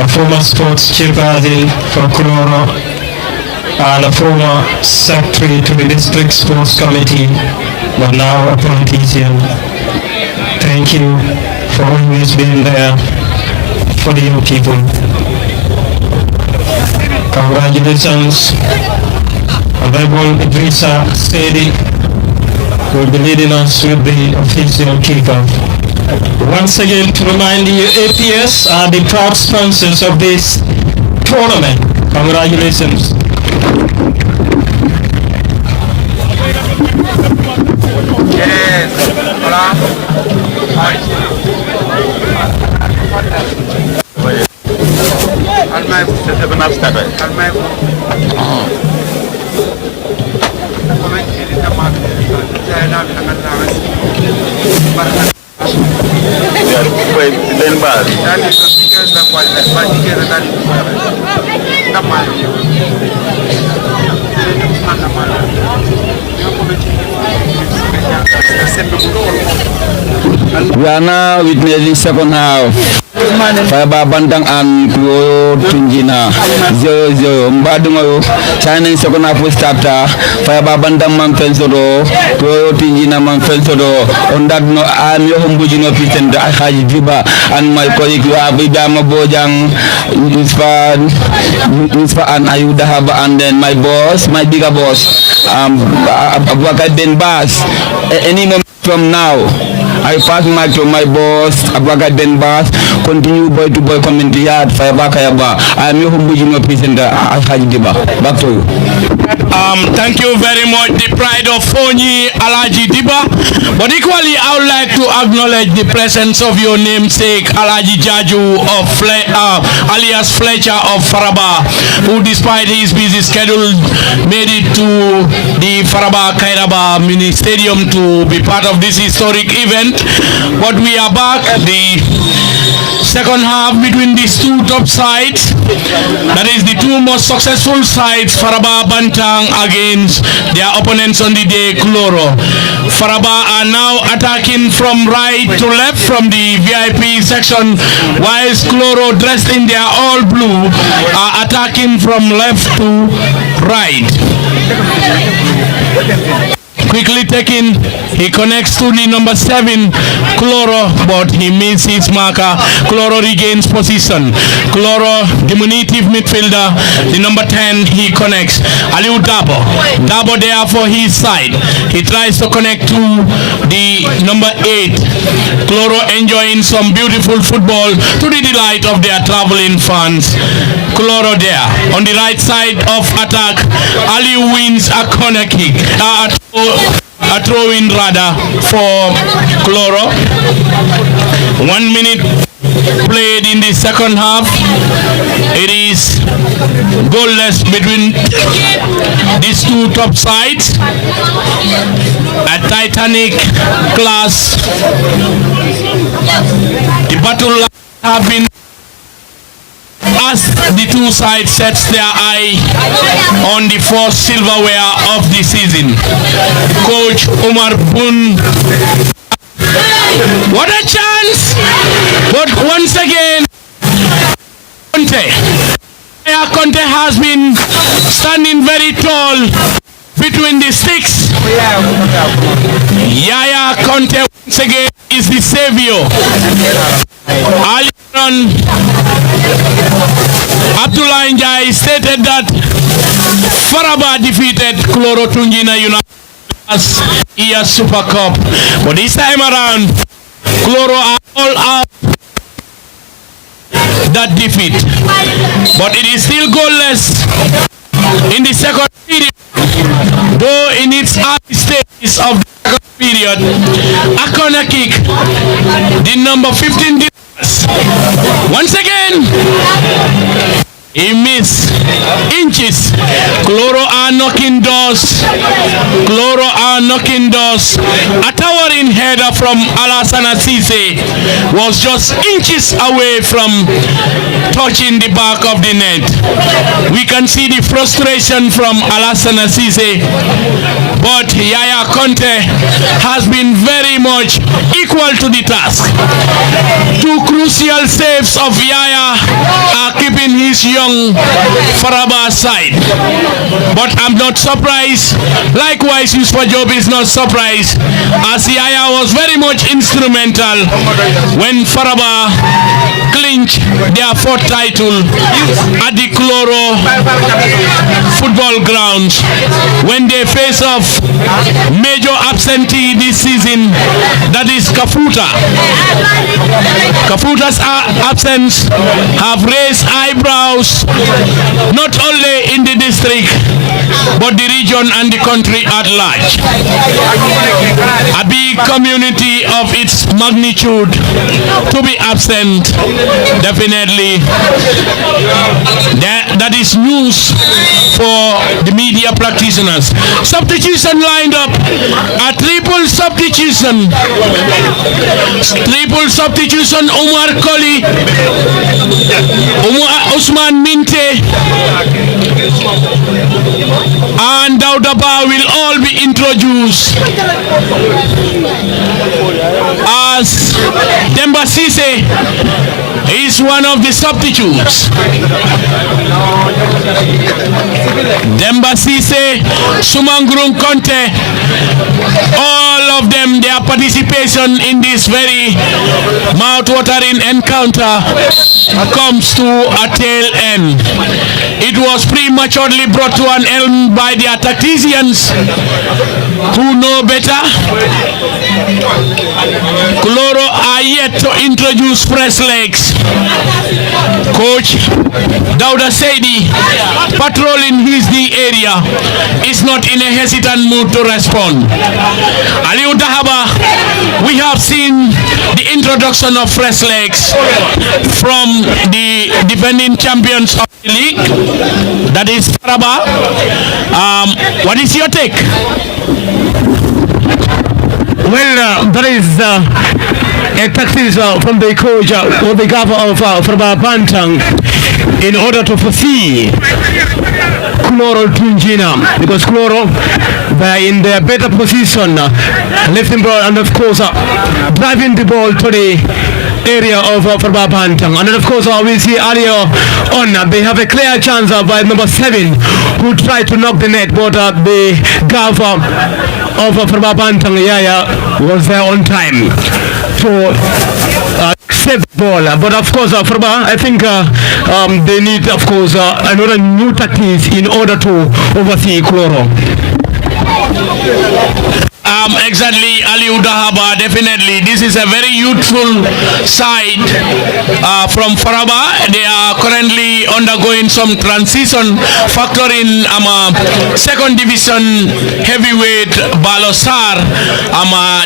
a former sports chairperson for Kuloro, and a former secretary to the district sports committee, but now a politician. Thank you for always being there for the young people. Congratulations. Honorable Idrissa Sedi will be leading us with the official kickoff. Once again, to remind you, APS are the proud sponsors of this tournament. Congratulations. We are now witnessing second half. Faba Bandang and Kuloro Tungina 0-0. Mbadungo signing second half starter. Faba Bandang Manfensodo, Kuloro Tungina Manfensodo. On that no, I'm your Hombujino President Haji Juba and my colleague Abidama Bojang, Nispa and Ayuda Haba, and then my boss, my bigger boss, Abubakar Ben Bas. Any moment from now, I pass mic to my boss, Abubakar Ben Bas. Continue boy to boy community yard, Fayabakayaba. I am your Hombujino President Haji Juba. Back to you. Thank you very much, the pride of Fonyi Alaji Diba. But equally, I would like to acknowledge the presence of your namesake, Alaji Jaju of alias Fletcher of Faraba, who despite his busy schedule made it to the Faraba Kairaba mini stadium to be part of this historic event. But we are back, the second half between these two top sides. That is the two most successful sides, Faraba Bantang against their opponents on the day, Cloro. Faraba are now attacking from right to left from the VIP section, whilst Cloro, dressed in their all blue, are attacking from left to right. Quickly taken, he connects to the number 7, Cloro, but he misses his marker. Cloro regains position. Cloro, diminutive midfielder, the number 10, he connects. Aliu Dabo. Dabo there for his side. He tries to connect to the number 8. Cloro enjoying some beautiful football to the delight of their traveling fans. Cloro there. On the right side of attack, Aliu wins a corner kick. A throw-in rather for Cloro. 1 minute played in the second half. It is goalless between these two top sides. A Titanic class. The battle have been as the two sides sets their eye on the first silverware of the season. Coach Omar Bun. What a chance! But once again, Conte has been standing very tall between the sticks. Yaya Conte once again is the savior. Abdullah Njai stated that Faraba defeated Cloro Tungina United as EA Super Cup, but this time around Cloro are all out that defeat, but it is still goalless in the second period, though in its early stages of the second period. A corner kick, the number 15 once again, he missed inches. Cloro are knocking doors. Cloro are knocking doors. A towering header from Alassane Cisse was just inches away from touching the back of the net. We can see the frustration from Alassane Cisse, but Yaya Conte has been very much equal to the task. Two crucial saves of Yaya are keeping his young Faraba side. But I'm not surprised. Likewise, Yusuf Job is not surprised, as Yaya was very much instrumental when Faraba clinched their fourth title at the Cloro football grounds when they face off major absentee this season, that is Kafuta. Kafuta's absence have raised eyebrows not only in the district but the region and the country at large. A big community of its magnitude to be absent, definitely that is news for the media practitioners. Substitution lined up, a triple substitution. Triple substitution: Umar Koli, Usman Minte, and Daudaba will all be introduced as Demba Cisse is one of the substitutes. Demba Cisse, Sumangrung Conte, all of them, their participation in this very mouth-watering encounter comes to a tail end. It was prematurely brought to an end by the tacticians who know better. Cloro are yet to introduce fresh legs. Coach Dauda Saidi, patrolling the area, is not in a hesitant mood to respond. Aliu Dahaba, we have seen the introduction of fresh legs from the defending champions of the league, that is Faraba. What is your take? Well, that is a tactics from the coach on behalf of Faraba Bantang. in order to foresee Kloro Tunjina, because Kloro, they're in their better position, lifting ball and of course driving the ball to the area of Faraba Bantang. And then of course we see earlier on they have a clear chance by number 7 who tried to knock the net, but the guard of Faraba Bantang Yaya was there on time to save the ball. But of course Faraba, I think they need of course another new tactics in order to oversee Kloro. Exactly, Aliu Dahaba, definitely. This is a very youthful side from Faraba. They are currently undergoing some transition, factoring second division heavyweight Balosar.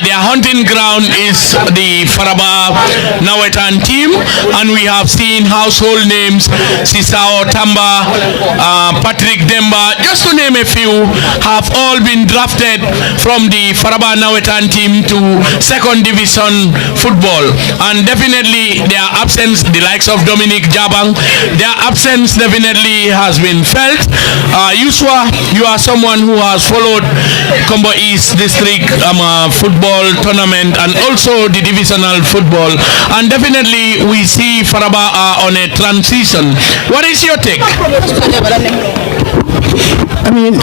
Their hunting ground is the Faraba Nawetan team, and we have seen household names, Sisao Tamba, Patrick Demba, just to name a few, have all been drafted from the Faraba Nawetan team to second division football, and definitely their absence, the likes of Dominic Jabang, their absence definitely has been felt. Yuswa, you are someone who has followed Kombo East District football tournament and also the divisional football, and definitely we see Faraba on a transition. What is your take? I mean,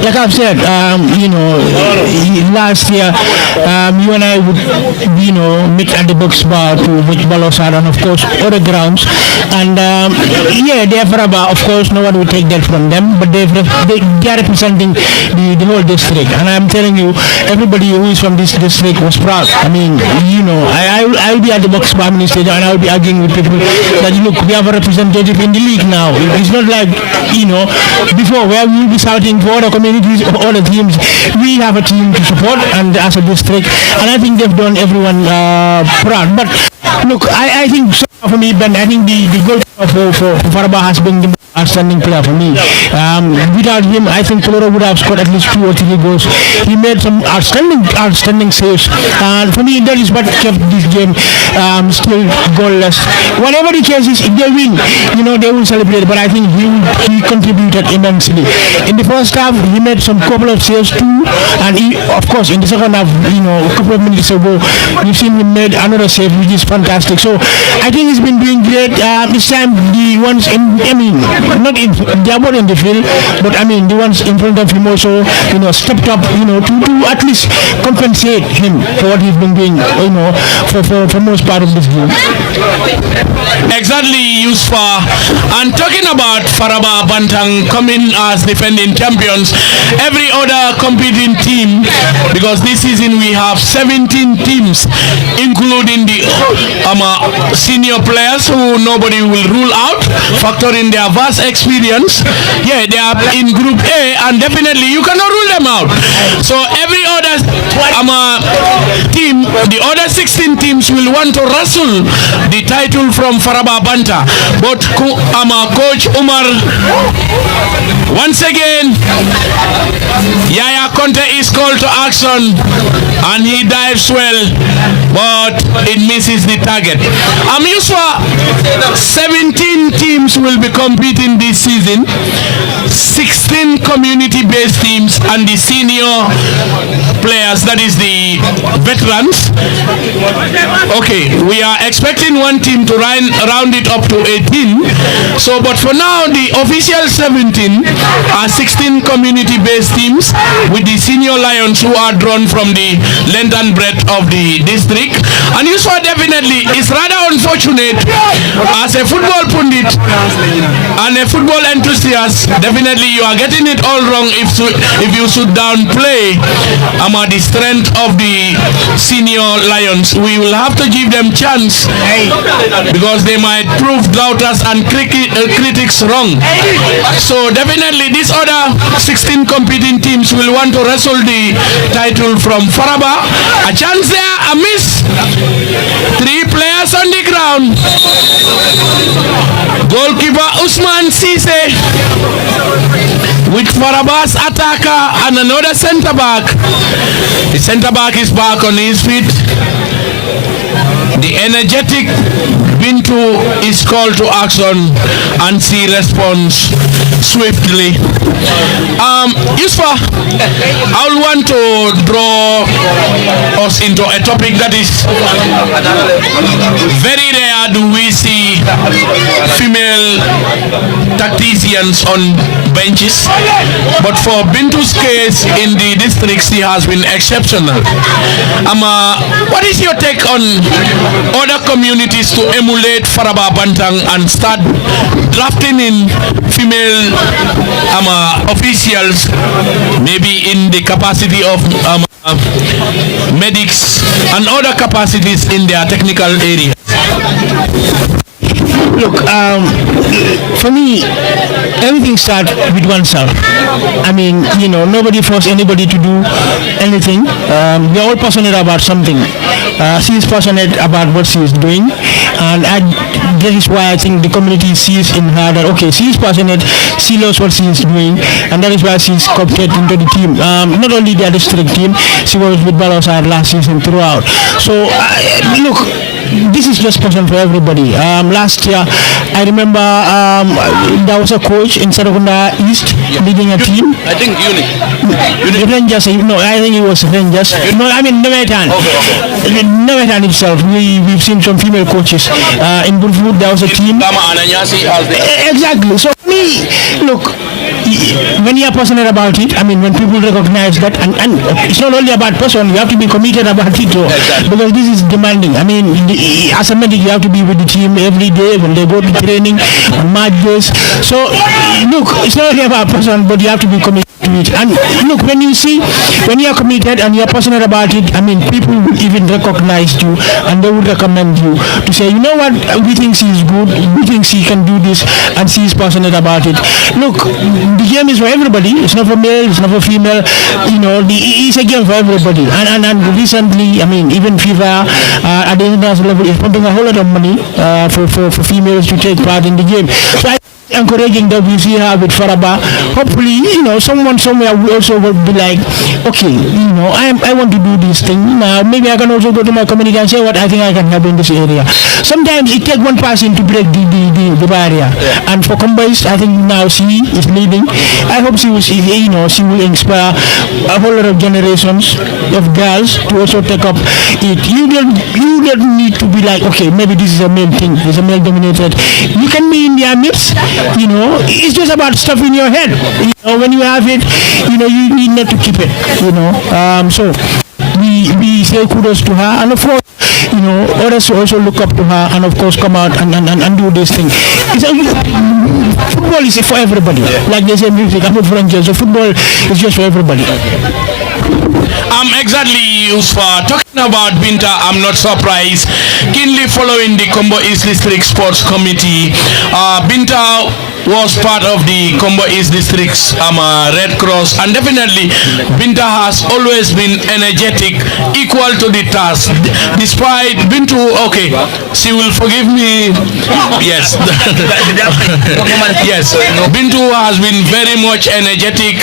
like I've said, last year, you and I would, meet at the box bar to meet Balosar and of course other grounds. And yeah, they're Faraba, of course, no one will take that from them, but they are representing the whole district. And I'm telling you, everybody who is from this district was proud. I mean, I'll be at the box bar minister and I'll be arguing with people that, look, we have a representative in the league now. It's not like, before where we will be shouting for other communities or other teams. We have a team to support and as a district, and I think they've done everyone proud. But look, I think for me, Ben, I think the goal for Faraba has been the outstanding player for me. Without him, I think Kloro would have scored at least 2 or 3 goals. He made some outstanding saves, and for me, that is what kept this game still goalless. Whatever the case is, if they win, they will celebrate. But I think he contributed immensely. In the first half, he made some couple of saves too, and of course, in the second half, a couple of minutes ago, we've seen him made another save, which is fantastic. So I think he's been doing great. This time, the ones they are both in the field, but the ones in front of him also, stepped up, to at least compensate him for what he's been doing, for most part of this game. Exactly, Yusfa. And talking about Faraba Bantang coming as defending champions, every other competing team, because this season we have 17 teams, including the senior players who nobody will rule out, factoring their vast experience. Yeah, they are in Group A, and definitely you cannot rule them out. So every other team, the other 16 teams will want to wrestle the title from Faraba Banta. But Coach Umar, once again, Yaya Conte is called to action, and he dives well, but it misses the target. Yuswa, 17 teams will be competing this season, 16 community-based teams and the senior players, that is the veterans. Okay, we are expecting one team to round it up to 18. So, but for now, the official 17 are 16 community-based teams with the senior lions who are drawn from the length and breadth of the district. And Yusuf, definitely, it's rather unfortunate as a football pundit and a football enthusiast. Definitely, you are getting it all wrong if you should downplay the strength of the senior lions. We will have to give them chance because they might prove doubters and critics wrong. So definitely these other 16 competing teams will want to wrestle the title from Faraba. A chance there, a miss. 3 players on the ground. Goalkeeper Usman Sise with Faraba's attacker and another centre back. The centre back is back on his feet. The energetic Bintu is called to action and she responds swiftly. Yusfa, I would want to draw us into a topic that is very rare. Do we see female tacticians on benches? But for Bintu's case in the district, she has been exceptional. What is your take on other communities to emulate Faraba Bantang and start drafting in female officials, maybe in the capacity of medics and other capacities in their technical areas? Look, for me, everything starts with oneself. I mean, nobody forced anybody to do anything. We're all passionate about something. She is passionate about what she is doing, and that is why I think the community sees in her that, okay, she is passionate, she loves what she is doing, and that is why she is coopted into the team. Not only the district team, she was with Balosar last season throughout. So, look, this is just passion for everybody. Last year, I remember there was a coach in Sarakunda East leading a team. I think Rangers. No, I think it was Rangers. No, I mean Nevetan. Okay. Nevetan itself. We've seen some female coaches. In Burfoot, there was a team. Exactly. So me, look, when you are passionate about it, I mean, when people recognize that, and it's not only about passion, you have to be committed about it too, because this is demanding. I mean, as a medic, you have to be with the team every day when they go to training on match days. So, look, it's not only about passion, but you have to be committed to it. And look, when you are committed and you are passionate about it, I mean, people will even recognize you and they will recommend you to say, you know what, we think she is good, we think she can do this, and she is passionate about it. Look, the game is for everybody. It's not for male, it's not for female. It's a game for everybody. And recently, I mean, even FIFA at the international level is pumping a whole lot of money for females to take part in the game. So I encouraging that we see her with Faraba. Hopefully, someone somewhere will also be like, okay, I want to do this thing. Maybe I can also go to my community and say what I think I can help in this area. Sometimes it takes one person to break the barrier. Yeah. And for Kombo, I think now she is leading. I hope she will inspire a whole lot of generations of girls to also take up it. You don't need to be like, okay, maybe this is a male thing, it's a male dominated. You can be in their midst. It's just about stuff in your head. When you have it, you need not to keep it. So we say kudos to her, and of course, others also look up to her, and of course come out and do this thing. Football is for everybody. Like they say, music. I'm not French, so football is just for everybody. Exactly, Yusfa. Talking about Binta, I'm not surprised. Keenly following the Kombo East District Sports Committee, Binta was part of the Kombo East District's Red Cross, and definitely Binta has always been energetic, equal to the task. Despite Bintu, okay, she will forgive me. Yes. Yes. Bintu has been very much energetic,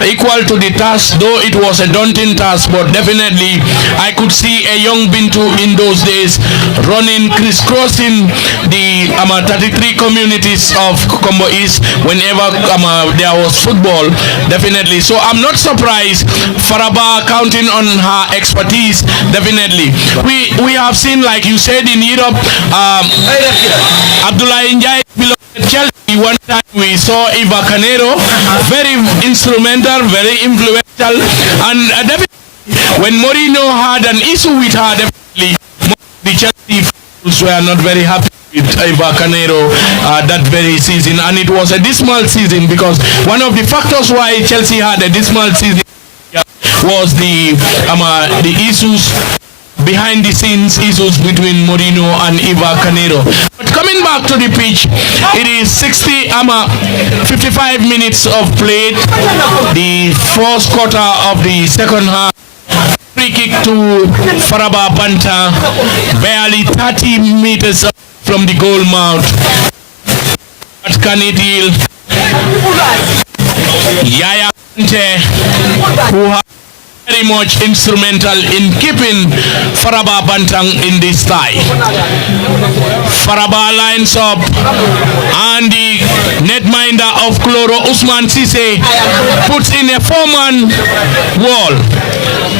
equal to the task, though it was a daunting task, but definitely I could see a young Bintu in those days running, crisscrossing the 33 communities of Kombo East whenever there was football, definitely. So I'm not surprised Faraba counting on her expertise, definitely. We have seen, like you said, in Europe, Abdullah Njai below Chelsea. One time we saw Eva Canero, very instrumental, very influential, and definitely when Mourinho had an issue with her, definitely the Chelsea fans were not very happy with Eva Canero that very season, and it was a dismal season because one of the factors why Chelsea had a dismal season was the issues, behind the scenes issues between Mourinho and Eva Canero. But coming back to the pitch, it is 55 minutes of play, the first quarter of the second half. Free kick to Faraba Banta, barely 30 meters from the goal mouth. At Kanidil, Yaya Bante, who has very much instrumental in keeping Faraba Bantang in this tie. Faraba lines up and the netminder of Cloro, Usman Sise, puts in a 4-man wall.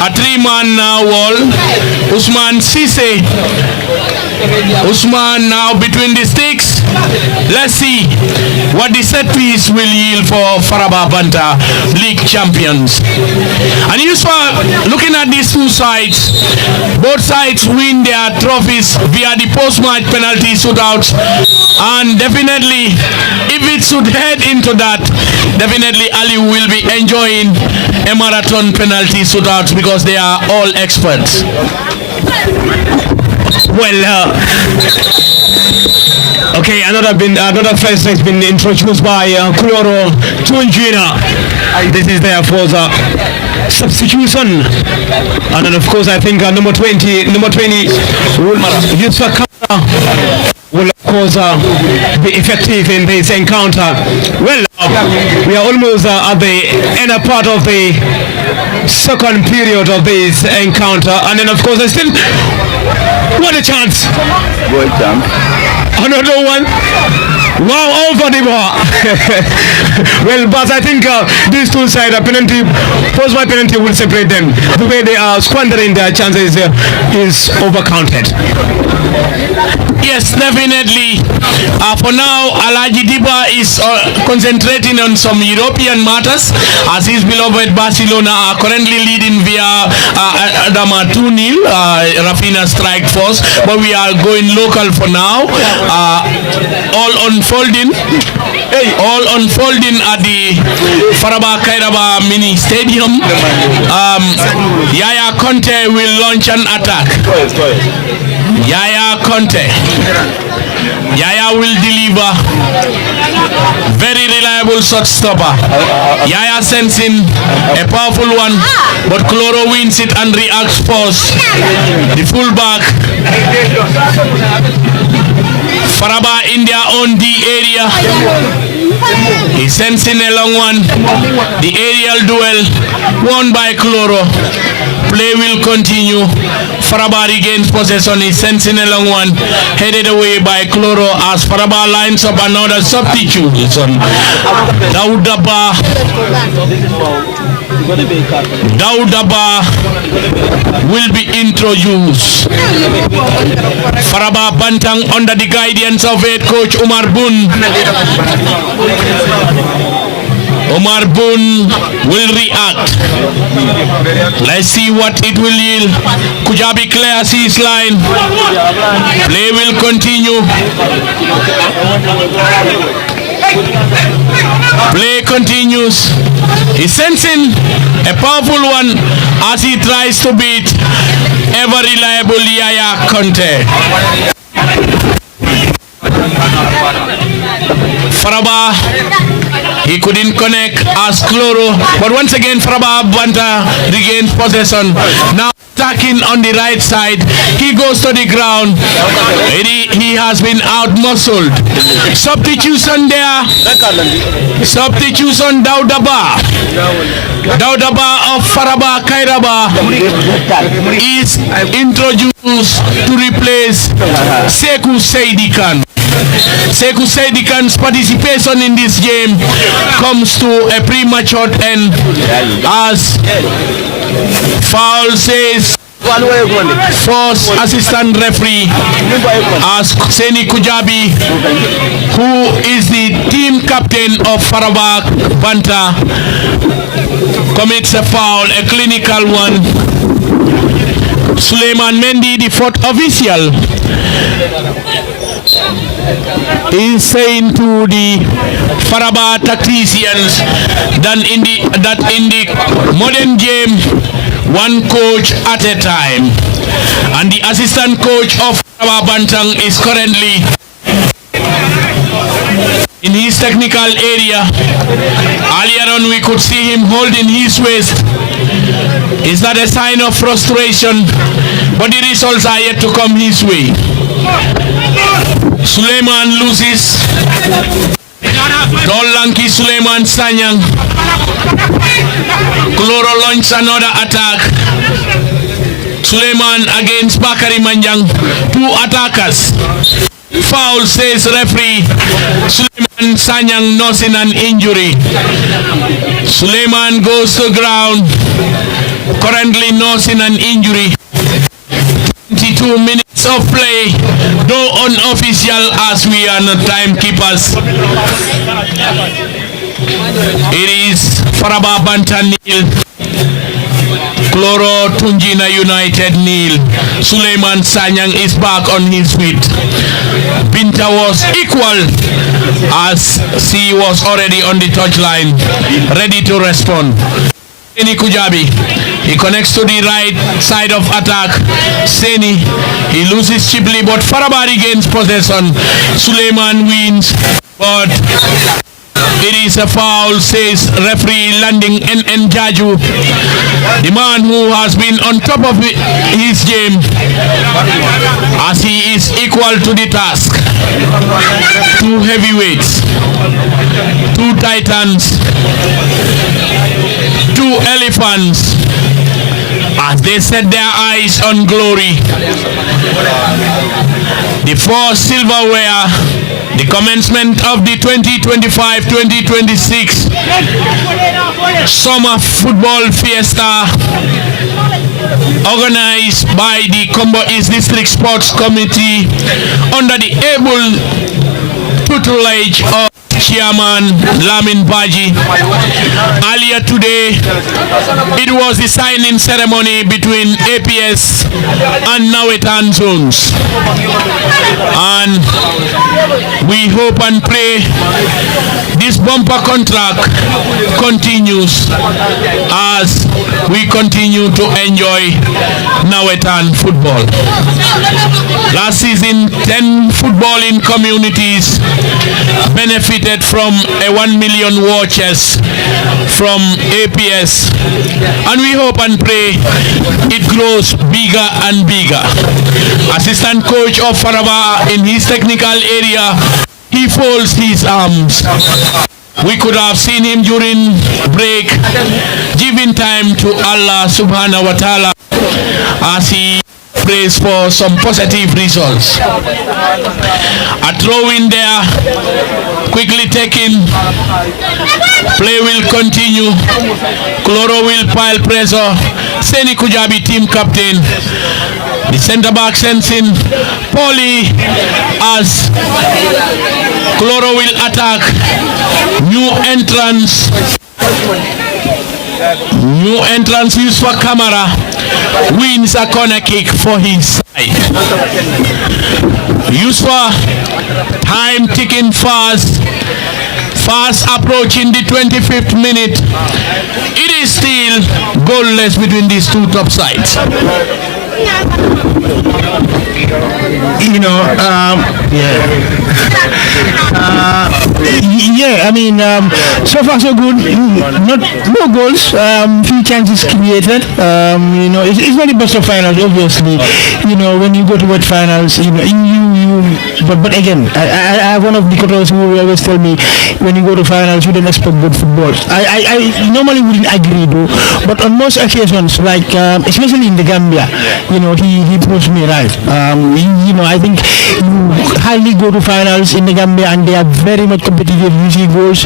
A 3-man wall. Usman Sise. Usman now between the sticks. Let's see what the set piece will yield for Faraba Banta League champions. And you saw, looking at these two sides, both sides win their trophies via the post-match penalty shootouts. And definitely, if it should head into that, definitely Ali will be enjoying a marathon penalty shootouts because they are all experts. Well, okay, another face has been introduced by Cloro Tunjina. This is there for the substitution, and then of course I think number 20 Yusuf Kamara will of course be effective in this encounter. Well, we are almost at the inner part of the second period of this encounter, and then of course I still. What a chance! Another one. Wow, over the bar. Well, but I think these two sides, post-match penalty will separate them. The way they are squandering their chances is overcounted. Yes, definitely. For now, Alaji Diba is concentrating on some European matters as his beloved Barcelona are currently leading via Adama 2-0. Rafina strike force, but we are going local for now. All unfolding at the Faraba Kairaba mini stadium. Yaya Conte will launch an attack. Yaya Conte. Yaya will deliver. Very reliable shot stopper. Yaya sends in a powerful one, but Cloro wins it and reacts first. The fullback. Faraba India on the area. He sends in a long one. The aerial duel won by Cloro. Play will continue. Faraba regains possession. He sends in a long one. Headed away by Cloro as Faraba lines up another substitution. Daudaba will be introduced. Faraba Bantang under the guidance of head coach Omar Boon. Omar Boon will react. Let's see what it will yield. Kujabi clears his line. Play will continue. Play continues. He sends in a powerful one as he tries to beat ever reliable Yaya Conte. Faraba, he couldn't connect as Cloro, but once again Faraba Banta regains possession. Now attacking on the right side, he goes to the ground. He has been out-muscled. Substitution there. Substitution Daudaba. Daudaba of Faraba Kairaba is introduced to replace Sekou Seidikan. Sekou Seidikan's participation in this game comes to a premature end as foul says first assistant referee as Seni Kujabi, who is the team captain of Faraba Banta, commits a foul, a clinical one. Suleiman Mendy, the fourth official, is saying to the Faraba tacticians that in the modern game, one coach at a time, and the assistant coach of Faraba Bantang is currently in his technical area. Earlier on we could see him holding his waist. Is that a sign of frustration? But the results are yet to come his way. Suleiman loses. Tall lanky Suleiman Sanyang. Kloro launches another attack. Suleiman against Bakari Manjang. 2 attackers. Foul, says referee. Suleiman Sanyang nursing an injury. Suleiman goes to ground. Currently nursing an injury. 22 minutes of play, though unofficial as we are not timekeepers. It is Faraba Banta nil, Kloro Tunjina United nil. Suleiman Sanyang is back on his feet. Binta was equal as she was already on the touchline, ready to respond. Seni Kujabi, he connects to the right side of attack. Seni, he loses cheaply, but Faraba regains possession. Suleiman wins, but it is a foul, says referee landing NN Jaju, the man who has been on top of his game, as he is equal to the task. 2 heavyweights, 2 titans, 2 elephants, as they set their eyes on glory. The 4 silverware, the commencement of the 2025-2026 Summer Football Fiesta, organized by the Kombo East District Sports Committee under the able tutelage of Chairman Lamin Baji. Earlier today, it was the signing ceremony between APS and Nawetan zones. And we hope and pray this bumper contract continues as we continue to enjoy Nawetan football. Last season, 10 footballing communities benefited from a 1 million watches from APS, and we hope and pray it grows bigger and bigger. Assistant coach of Faraba in his technical area, he folds his arms. We could have seen him during break giving time to Allah subhanahu wa ta'ala as he prays for some positive results. A throw in there, quickly taken. Play will continue. Kloro will pile pressure. Seni Kujabi, team captain. The center back sends in Polly as Kloro will attack. New entrance used for Camera wins a corner kick for his side. Used for time ticking fast approaching the 25th minute. It is still goalless between these two top sides. I mean, so far so good. No goals, few chances created. It's not the best of finals, obviously. When you go to watch finals, but again, I one of the coaches who will always tell me, when you go to finals, you don't expect good football. I normally wouldn't agree though, but on most occasions, like especially in the Gambia, he puts me right. I think you hardly go to finals in the Gambia and they are very much competitive. You see goals.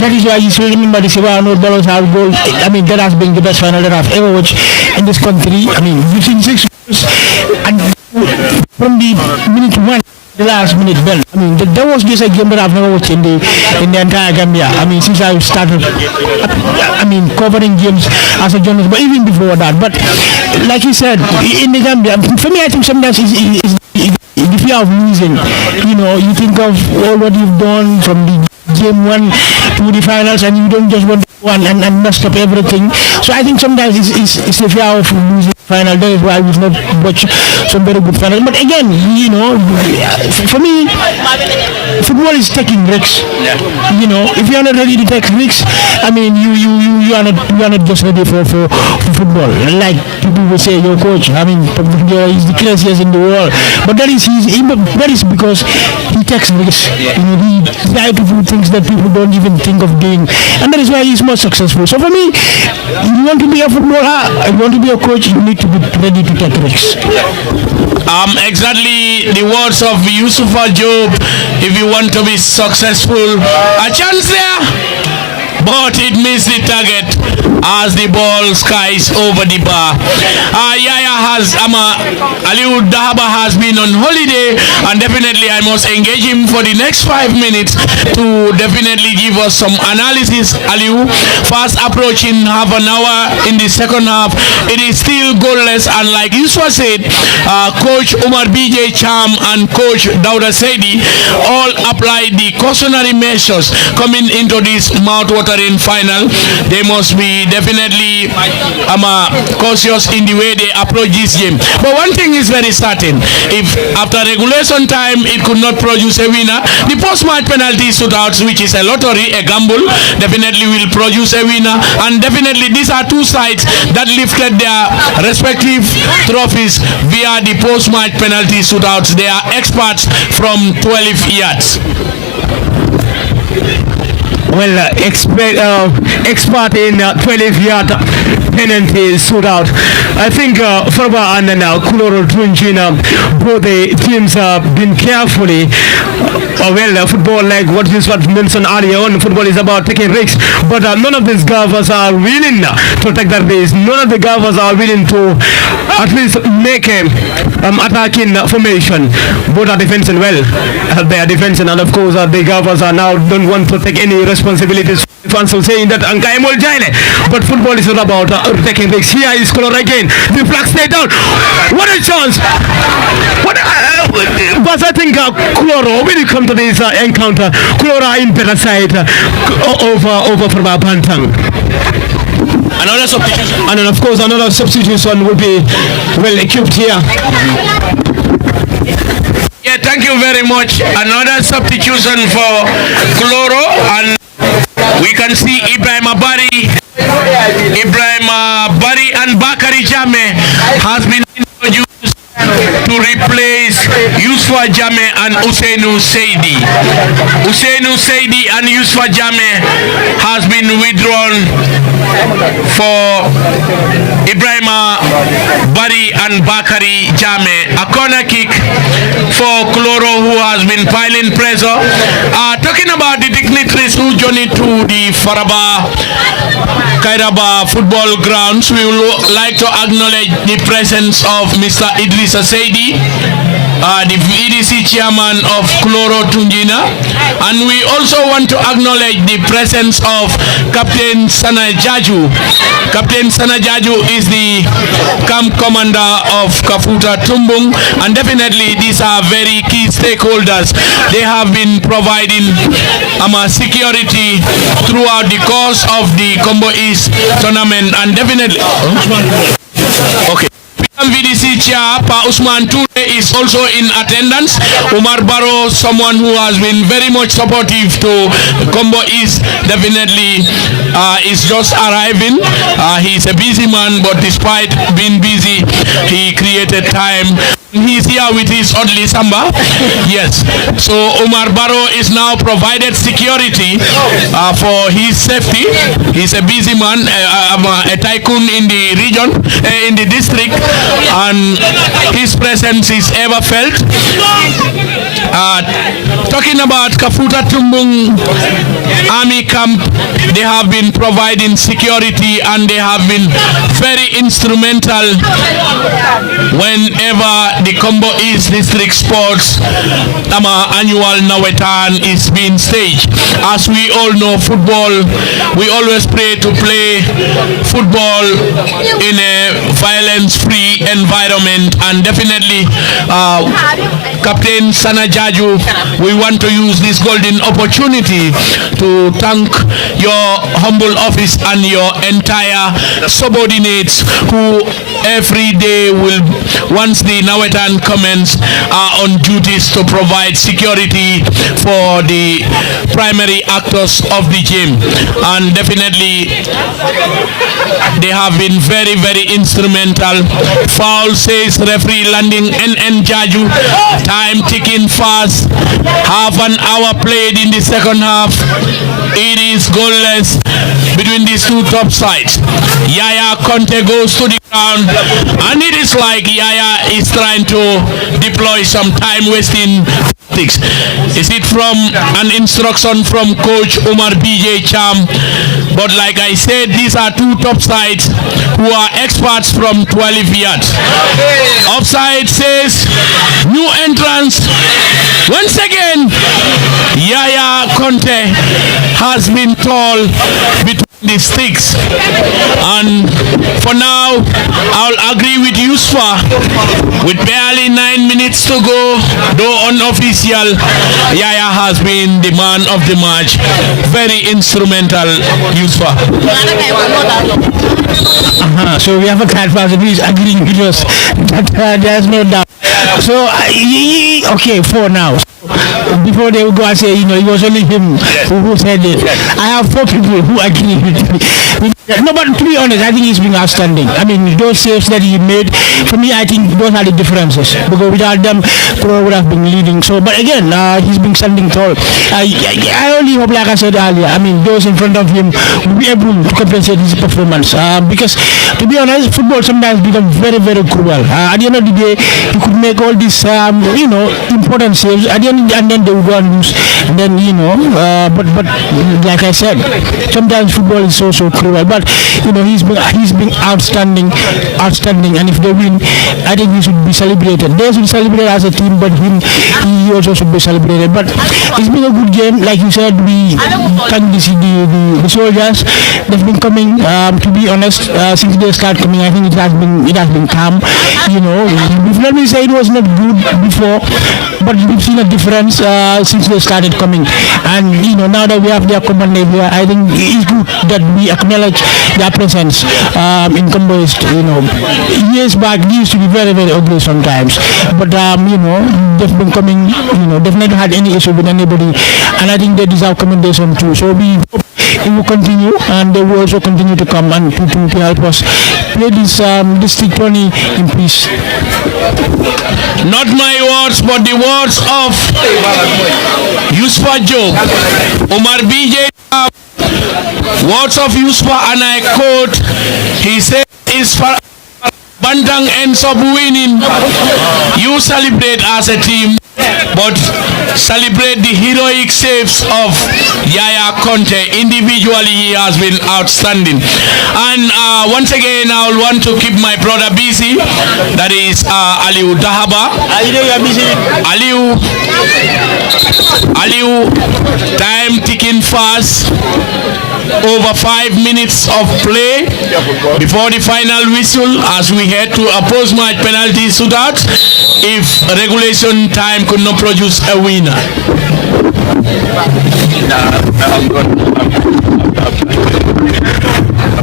That is why you still remember the Sevano Ballos have goals. I mean, that has been the best final that I've ever watched in this country. I mean, you've seen 6 goals, and from the minute 1, the last minute bell. I mean, that was just a game that I've never watched in the entire Gambia. I mean, since I started, covering games as a journalist, but even before that. But like you said, in the Gambia, for me, I think sometimes it's the fear of losing. You think of all what you've done from the game 1 to the finals, and you don't just want to go and mess up everything. So I think sometimes it's the fear of losing final. That is why we've not watched some very good finals. But again, for me, football is taking risks. If you are not ready to take risks, I mean, you are not just ready for football. Like people will say, your coach, I mean, he's the craziest in the world. But that is because he takes risks. He tries to do things that people don't even think of doing, and that is why he's more successful. So for me, want to be a footballer, if you want to be a coach, you need to be ready to take risks. Exactly the words of Yusufa Job. If you want to be successful, a chance there, but it missed the target as the ball skies over the bar. Aliu Dahaba has been on holiday, and definitely I must engage him for the next 5 minutes to definitely give us some analysis. Aliu, fast approaching half an hour in the second half. It is still goalless, and like Yusuf said, Coach Umar BJ Cham and Coach Dauda Saidi all applied the cautionary measures coming into this mouth-watering final. They must be definitely cautious in the way they approach this game. But one thing is very certain: if after regulation time it could not produce a winner, the post-match penalty shootouts, which is a lottery, a gamble, definitely will produce a winner. And definitely these are two sides that lifted their respective trophies via the post-match penalty shootouts. They are experts from 12 yards. Well, expert in 12-yard penalty shootout. I think Farba and now Kuloro Tunjina, both the teams have been carefully. Football, like what you mentioned earlier on, football is about taking risks, but none of these governors are willing to take that risk. None of the governors are willing to at least make a attacking formation. Both are defending well. They are defending, and of course the governors are now don't want to take any responsibilities. Fans are saying that but football is not about taking risks. Here is Color again. The flag stay down. What a chance! But I think Kuloro, when you come to this encounter, Kuloro in better side over from our Bantang. Another substitution. And then of course another substitution will be well equipped here. Yeah, thank you very much. Another substitution for Kuloro, and we can see Ibrahim Bari and Bakari Jame has been introduced to replace Yusfa Jame and Usainu Saidi. Usainu Saidi and Yusfa Jame has been withdrawn for Ibrahim Bari and Bakari Jame. A corner kick for Kuloro, who has been piling pressure. Talking about the dignitaries who journeyed to the Faraba Kairaba football grounds, we would like to acknowledge the presence of Mr. Idrissa Saidi, the VDC chairman of Kuloro Tunjina, and we also want to acknowledge the presence of Captain Sana Jaju. Captain Sana Jaju is the camp commander of Kafuta Tumbung, and definitely these are very key stakeholders. They have been providing security throughout the course of the Kombo East tournament, and definitely okay. VDC Chair Pa Usman Ture is also in attendance. Umar Baro, someone who has been very much supportive to Kombo East, definitely is just arriving. He's a busy man, but despite being busy, he created time. He's here with his Odli Samba. Yes. So Umar Baro is now provided security for his safety. He's a busy man, a tycoon in the region, in the district, and his presence is ever felt. Talking about Kafuta Tumbung Army Camp, they have been providing security, and they have been very instrumental whenever the Kombo East District Sports annual Nawetan is being staged. As we all know, football, we always pray to play football in a violence-free environment, and definitely Captain Sana Jaju, we want to use this golden opportunity to thank your humble office and your entire subordinates who every day will, once the Nawetan commence, are on duties to provide security for the primary actors of the game. And definitely they have been very, very instrumental. Foul, says referee landing NN Jaju. Time ticking fast. Half an hour played in the second half. It is goalless. between these two top sides. Yaya Conte goes to the ground, and it is like Yaya is trying to deploy some time-wasting tactics. Is it from an instruction from Coach Umar BJ Cham? But like I said, these are two top sides who are experts from 12 yards. Offside says, new entrance. Once again, Yaya Conte has been tall between the sticks. And for now, I'll agree with Yusfa. With barely 9 minutes to go, though unofficial, Yaya has been the man of the match. Very instrumental, Yusfa. So we have a cat person who is agreeing with us. There's no doubt. So, okay, 4 now. Before they would go and say, it was only him who said it. I have 4 people who agree with me. No, but to be honest, I think he's been outstanding. I mean, those saves that he made, for me, I think those are the differences. Because without them, Kuro would have been leading. So, but again, he's been standing tall. I only hope, like I said earlier, I mean, those in front of him will be able to compensate his performance. Because, to be honest, football sometimes becomes very, very cruel. At the end of the day, you could make all these, important saves. At the end, and then they will go and lose. And then, but like I said, sometimes football is so cruel. But he's been outstanding, and if they win, I think he should be celebrated. They should celebrate as a team, but he also should be celebrated. But it's been a good game, like you said. We thank the soldiers. They've been coming. To be honest, since they start coming, I think it has been calm. Let me say it was not good before, but we've seen a difference since they started coming. And now that we have their command here, I think it's good that we acknowledge their presence in Kombo. Years back, they used to be very, very ugly sometimes. But they've been coming. They've never had any issue with anybody, and I think they deserve commendation too. So we hope it will continue, and they will also continue to come and to help us play this District 20 in peace. Not my words, but the words of Yusfa Job. Omar BJ, words of Yusfa, and I quote, he said, "Is for Bandang ends up winning, you celebrate as a team, but celebrate the heroic saves of Yaya Conte. Individually, he has been outstanding." And once again, I will want to keep my brother busy. That is Aliu Dahaba. Aliu, time ticking fast. Over 5 minutes of play before the final whistle as we head to a post-match penalty shootout if regulation time could not produce a winner.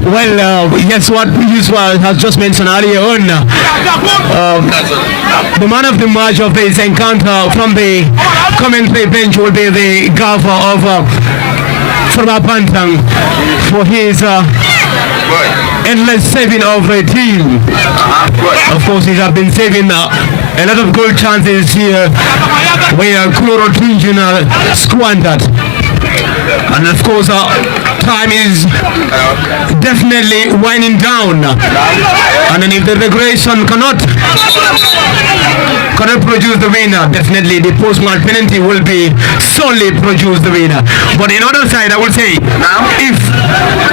Well, yes, what Yusuf has just mentioned earlier on. The man of the match of this encounter from the commentary bench will be the golfer of Bantang for his endless saving of the team. Of course, he has been saving a lot of goal chances here where Kuro Tunjina squandered. And of course, time is definitely winding down. And then if the regulation cannot produce the winner, definitely the post-match penalty will be solely produce the winner. But in other side, I will say, if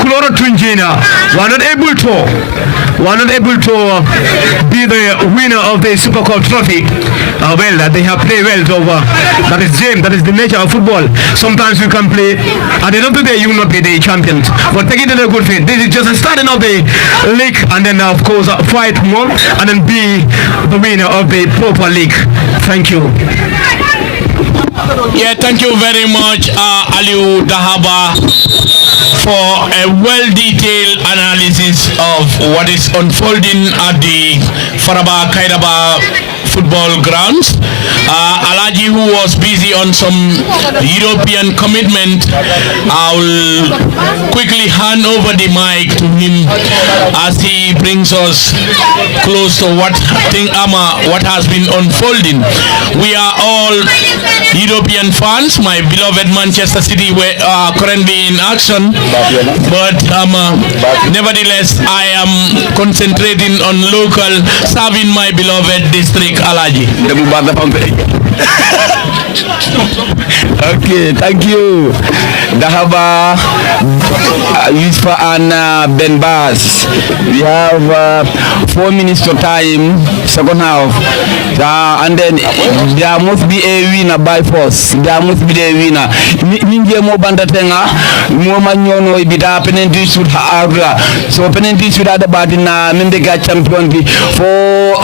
Kuloro Tunjina were not able to be the winner of the Super Cup trophy, they have played well over. That is game. That is the nature of football. Sometimes you can play, at the end of the day, you will not be the champions. But take it in a good faith. This is just a starting of the league, and then of course fight more, and then be the winner of the proper league. Thank you. Yeah, thank you very much, Aliu Dahaba, for a well-detailed analysis of what is unfolding at the Faraba Kairaba football grounds. Alaji, who was busy on some European commitment, I will quickly hand over the mic to him as he brings us close to what has been unfolding. We are all European fans. My beloved Manchester City were currently in action, but nevertheless, I am concentrating on local, serving my beloved district, Alaji. Okay, thank you. Dahaba, Yusfa and Ben Bas. We have 4 minutes to time, second half. And then there must be a winner by force. There must be a winner. Ninja mo bandatenga, mo manyono ibida penalty shoot hagra. So penalty shoot ada badina membega champion di for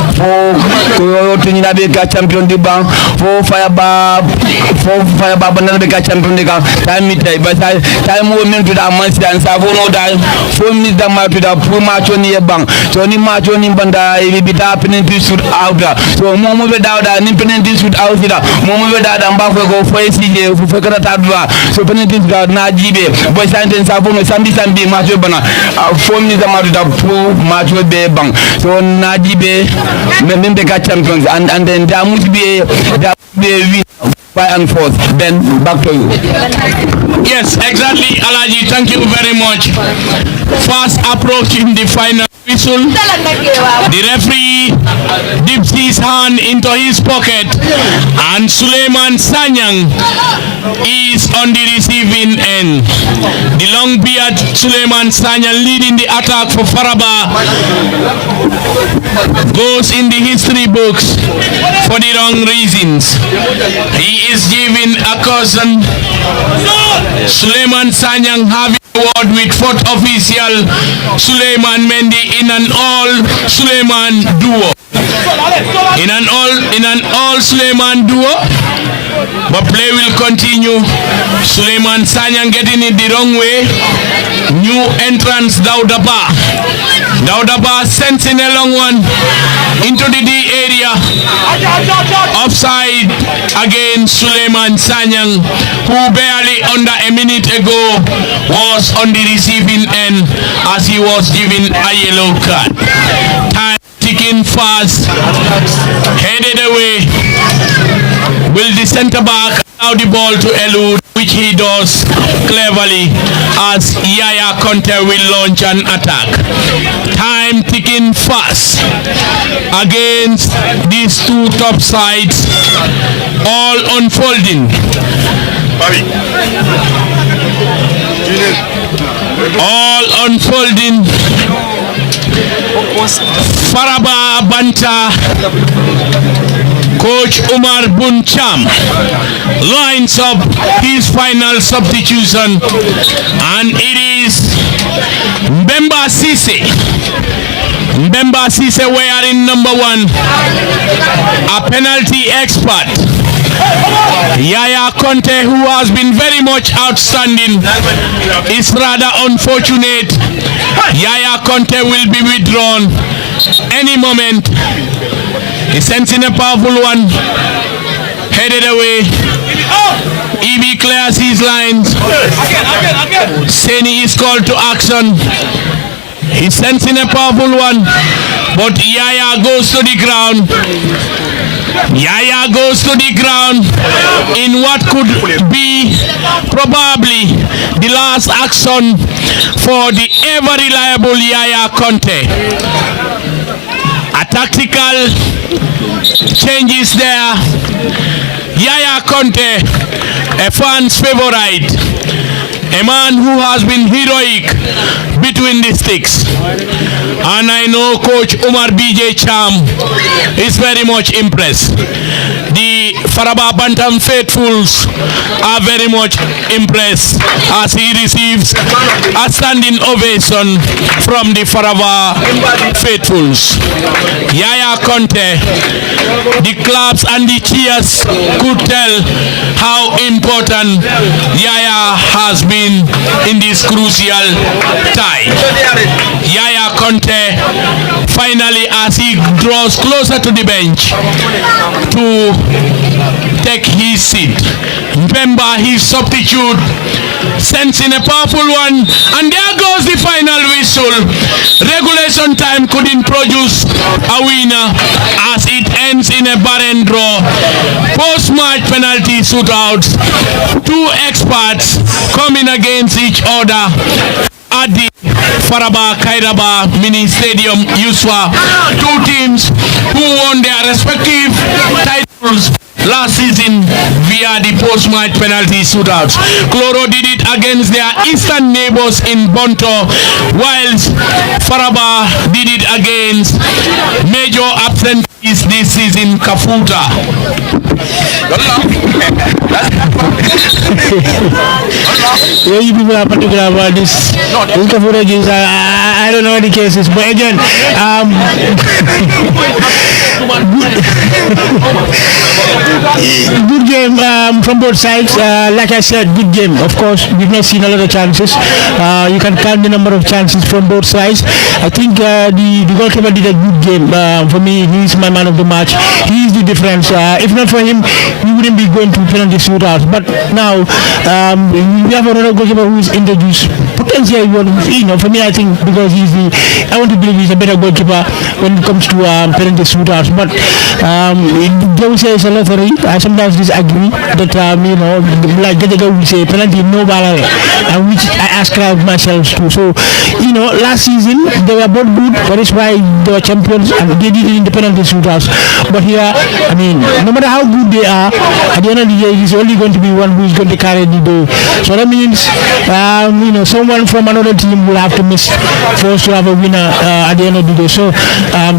tunina bega champion di bang for fire banana bega champion di bang time mitai but time wo men to da man dan savo no da 4 minutes da ma to da pro match on ye bang so ni match on banda ibida penalty shoot hagra. So mo be da ni penalty shoot out da mo be da mba go for CJ for kata dwa so penalty shoot na jibe boy santen savo no sambi match bana 4 minutes da ma to da pro match be bang so na jibe membe ka champions and then there must be a win by and forth. Then back to you. Yes, exactly, Alaji. Thank you very much. Fast approaching the final whistle. The referee dips his hand into his pocket, and Suleiman Sanyang is on the receiving end. The long beard Suleiman Sanyang leading the attack for Faraba goes in the history books for the wrong reasons. He is given a cousin, Suleiman Sanyang, having a word with fourth official Suleiman Mendy in an all Suleiman duo. In an all Suleiman duo. But play will continue. Suleiman Sanyang getting it the wrong way. New entrance Daudaba. Daudaba sends in a long one into the D area. Offside against Suleiman Sanyang, who barely under a minute ago was on the receiving end as he was given a yellow card. Time ticking fast. Headed away. Will the centre back allow the ball to elude, which he does cleverly as Yaya Conte will launch an attack. Time ticking fast against these two top sides, all unfolding. All unfolding. Faraba Banta, Coach Umar Buncham lines up his final substitution, and it is Mbemba Sise. Mbemba Sise wearing number 1, a penalty expert. Yaya Conte, who has been very much outstanding, is rather unfortunate. Yaya Conte will be withdrawn any moment. He sends in a powerful one, headed away. EB clears his lines. Seni is called to action. He sends in a powerful one, but Yaya goes to the ground. Yaya goes to the ground in what could be probably the last action for the ever reliable Yaya Conte. A tactical changes there. Yaya Conte, a fan's favorite, a man who has been heroic between the sticks. And I know Coach Umar BJ Cham is very much impressed. The Faraba Bantam faithfuls are very much impressed as he receives a standing ovation from the Faraba faithfuls. Yaya Conte, the claps and the cheers could tell how important Yaya has been in this crucial time. Yaya Conte finally, as he draws closer to the bench to take his seat. Remember, his substitute sends in a powerful one, and there goes the final whistle. Regulation time couldn't produce a winner as it ends in a barren draw. Post-match penalty shootouts. Two experts coming against each other at the Faraba Kairaba mini stadium Yuswa. Two teams who won their respective titles last season via the post-match penalty shootouts. Cloro did it against their eastern neighbors in Bonto, whilst Faraba did it against major absentees this season, Kafuta. Yeah, you people are particular about this. I don't know the cases, but again, good game from both sides. Like I said, good game. Of course, we've not seen a lot of chances. You can count the number of chances from both sides. I think the goalkeeper did a good game. For me, he is my man of the match. He is the difference. If not for him, we wouldn't be going to penalty shootouts. But now we have another goalkeeper who is introduced. Potentially, for me, I think because I want to believe he's a better goalkeeper when it comes to penalty shootouts. But they will say it's a lottery. I sometimes disagree that like the guy will say penalty no ball, and which I ascribe myself to. So last season they were both good, that is why they were champions, and they did it in the penalty shootouts. But here, I mean, no matter how good they are, at the end of the day, it's only going to be one who is going to carry the day. So that means someone from another team will have to miss for us to have a winner at the end of the day. So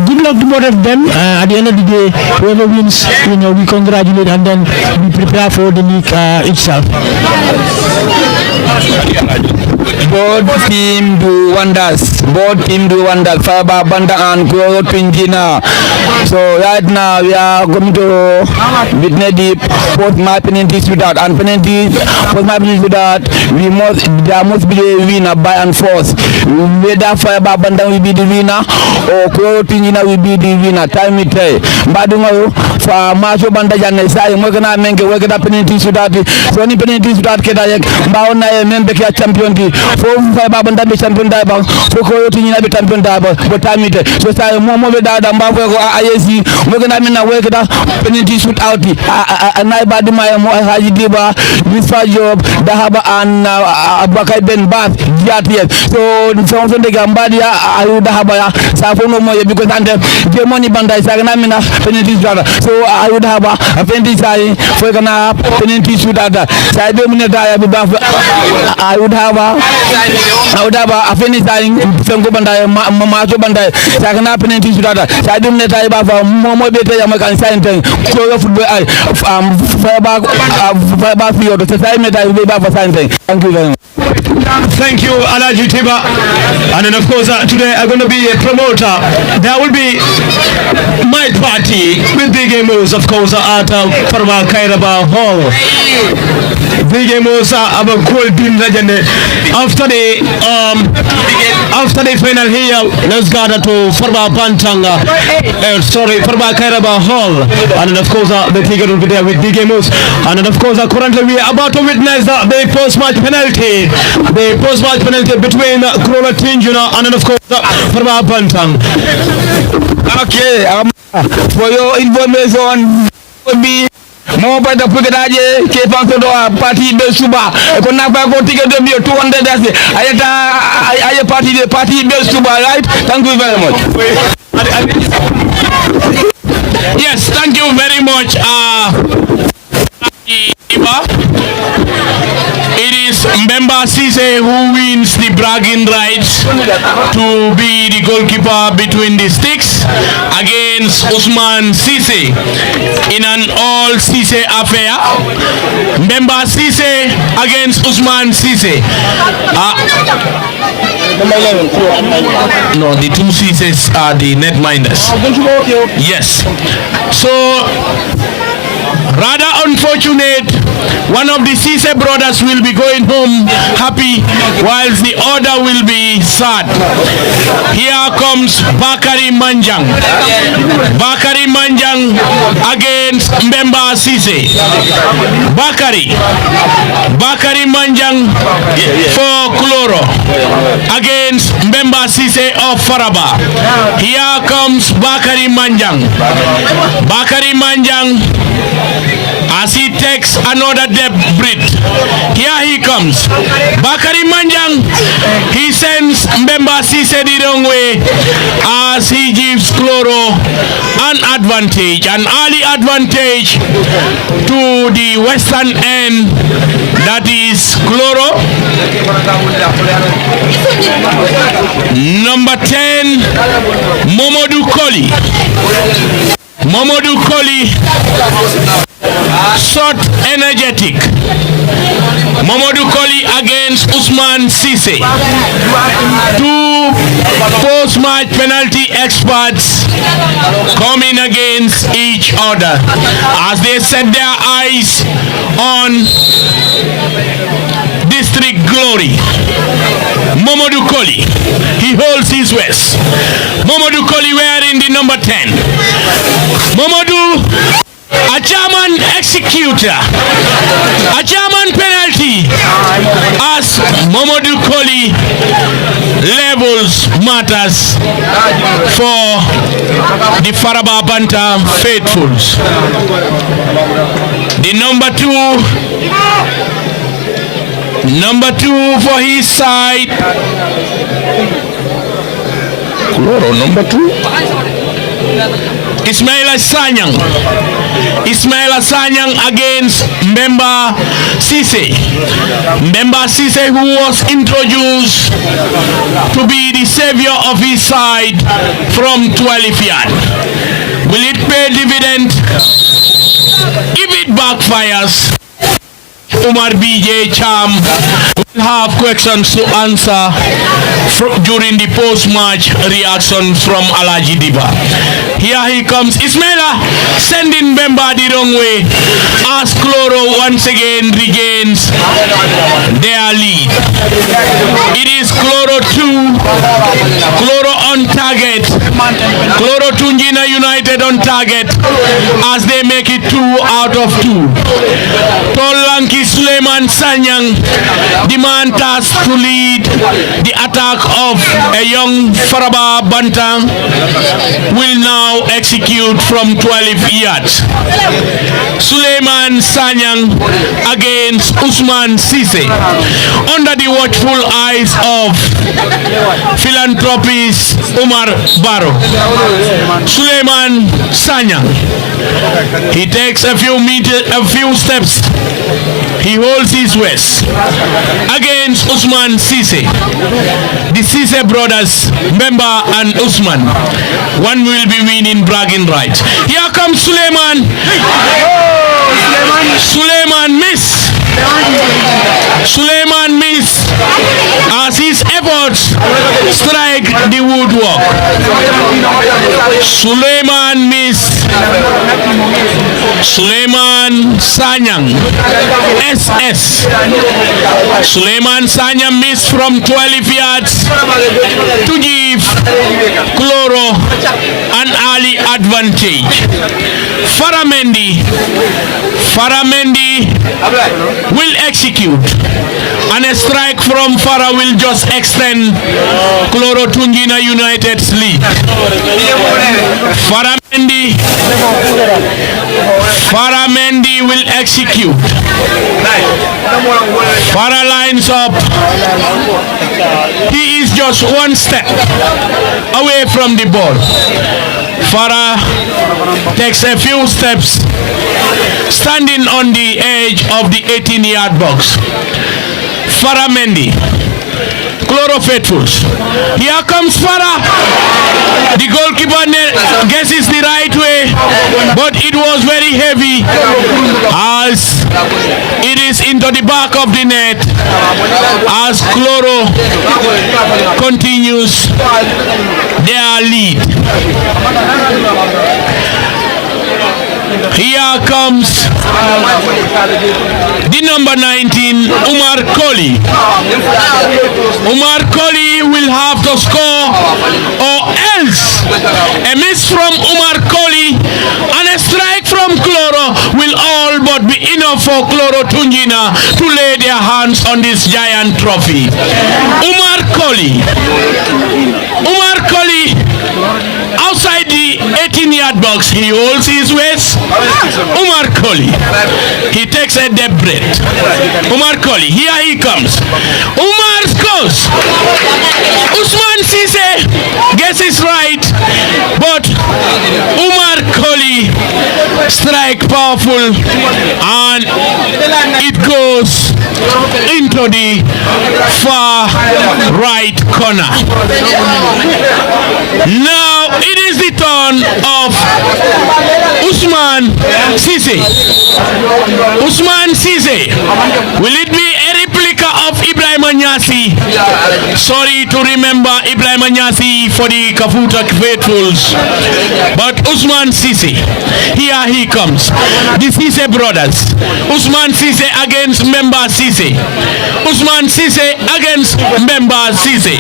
good luck to both of them. At the end of the day, whoever wins, we congratulate and then we prepare for the league itself. Both team do wonders. Faba Banda and Kuro Twinjina. So right now we are going to witness the post-match penalty shootout, and post-match shootout there must be a winner by and force. Whether Faba Banda will be the winner or Kuro Twinjina will be the winner. Time it tell. Badungo for Macho Banda Jane sai mwekana menge wekada penalty shootout. So ni penalty shootout kedayek mbaona membe kia champion di. For Faba Banda be champion daiba. For Kuro Twinjina be champion daiba. But time it tell. So sai mo be dada mbavu ko ayesi mwekana mina wekada penalty shootout. Anaiba di my Haji Diba, Misfa Job, Dahaba and Abakai Ben Bath. So from the Gambadia, I would have a Safono Moya because under the money banda is Aganamina penalty shootout. So I would have a penalty for Gana penalty shootout. So I don't mean that I would have a penalty from Gobanda, Majo Banda, Sagana penalty shootout. So I don't know that I have a more better American sign. So football, Fireback field, the society that I will be back for signing. Thank you very much. Thank you, Alaji Tiba. And then, of course, today I'm going to be a promoter. There will be my party with big emos, of course, at Farba Kairaba Hall. Big emos are a cool team legend. After the final here, let's gather to Farba Pantanga. Farba Kairaba Hall. And then, of course, the ticket will be there with big emos. And then, of course, currently we are about to witness the post-match penalty. The post-match penalty between Kuro Twinjina and then, of course, Farba Pantang. Okay, for your information, will be more by the Pugadaje, Kepanto, party Belsuba. I could not go ticket to be 200. I party the party Belsuba, right? Thank you very much. Yes, thank you very much. It is Mbemba Sise who wins the bragging rights to be the goalkeeper between the sticks against Usman Sise in an all Sise affair. Mbemba Sise against Usman Sise. No, the two Sises are the netminders. Yes. So rather unfortunate One of the Cisse brothers will be going home happy, whilst the other will be sad. Here comes Bakari Manjang. Bakari Manjang against Mbemba Cisse. Bakari Manjang for Kloro against Mbemba Cisse of Faraba. Here comes Bakari Manjang. Bakari Manjang, as he takes another deep breath. Here he comes. Bakari Manjang, he sends Mbemba Cisse the wrong way as he gives Kloro an advantage, an early advantage to the western end, that is Kloro. Number 10, Momodu Koli. Momodu Koli, short, energetic. Momodu Koli against Usman Cisse. Two post-match penalty experts coming against each other as they set their eyes on District Glory. Momodu Koli, he holds his waist. Momodu Koli wearing the number 10. Momodu, a German executor, a German penalty as Momodu Koli levels matters for the Faraba Banta faithfuls. The number two for his side. Kloro, number 2. Ismaila Sanyang against Mbemba Cisse. Mbemba Cisse, who was introduced to be the savior of his side from 12 yard. Will it pay dividend? If it backfires, Umar BJ Cham will have questions to answer during the post-match reaction from Alaji Diba. Here he comes. Ismaila sending Bemba the wrong way as Kloro once again regains their lead. It is Kloro 2, Kloro on target, Kloro Tunjina United on target as they make it 2 out of 2. Tolanki Suleiman Sanyang, the man tasked to lead the attack of a young Faraba Banta, will now execute from 12 yards. Suleiman Sanyang against Usman Cisse under the watchful eyes of philanthropist Umar Baro. Suleiman Sanyang, he takes a few steps. He holds his waist against Usman Cisse. The Cisse brothers, Mbemba and Usman. One will be winning bragging rights. Here comes Suleiman. Suleiman miss. Suleiman miss as his efforts strike the woodwork. Suleiman miss. Suleiman Sanyang, SS. Suleiman Sanyang missed from 12 yards to give Kloro an early advantage. Faramendi will execute, and a strike from Farah will just extend Kloro Tunjina United's lead. Faramendi will execute. Farah lines up. He is just one step away from the ball. Farah takes a few steps, standing on the edge of the 18-yard box. Faramendi, Kloro faithfuls. Here comes Farah. The goalkeeper guesses the right way, but it was very heavy as it is into the back of the net as Kloro continues their lead. Here comes the number 19, Umar Koli. Umar Koli will have to score or else a miss from Umar Koli and a strike from Cloro will all but be enough for Cloro Tunjina to lay their hands on this giant trophy. Umar Koli. Umar Koli, outside the 18-yard box, he holds his waist. Umar Koli, he takes a deep breath. Umar Koli, here he comes. Umar scores. Usman Sise guesses right, but Umar Koli strike powerful and it goes into the far right corner. Now it is the turn of Usman Sise. Usman Sise, will it be a replica of Ibrahim Anyasi? Sorry to remember Ibrahim Anyasi for the Kafuta faithfuls, but Usman Sise, here he comes. The Sise brothers. Usman Sise against Member Sise. Usman Sise against Member Sise.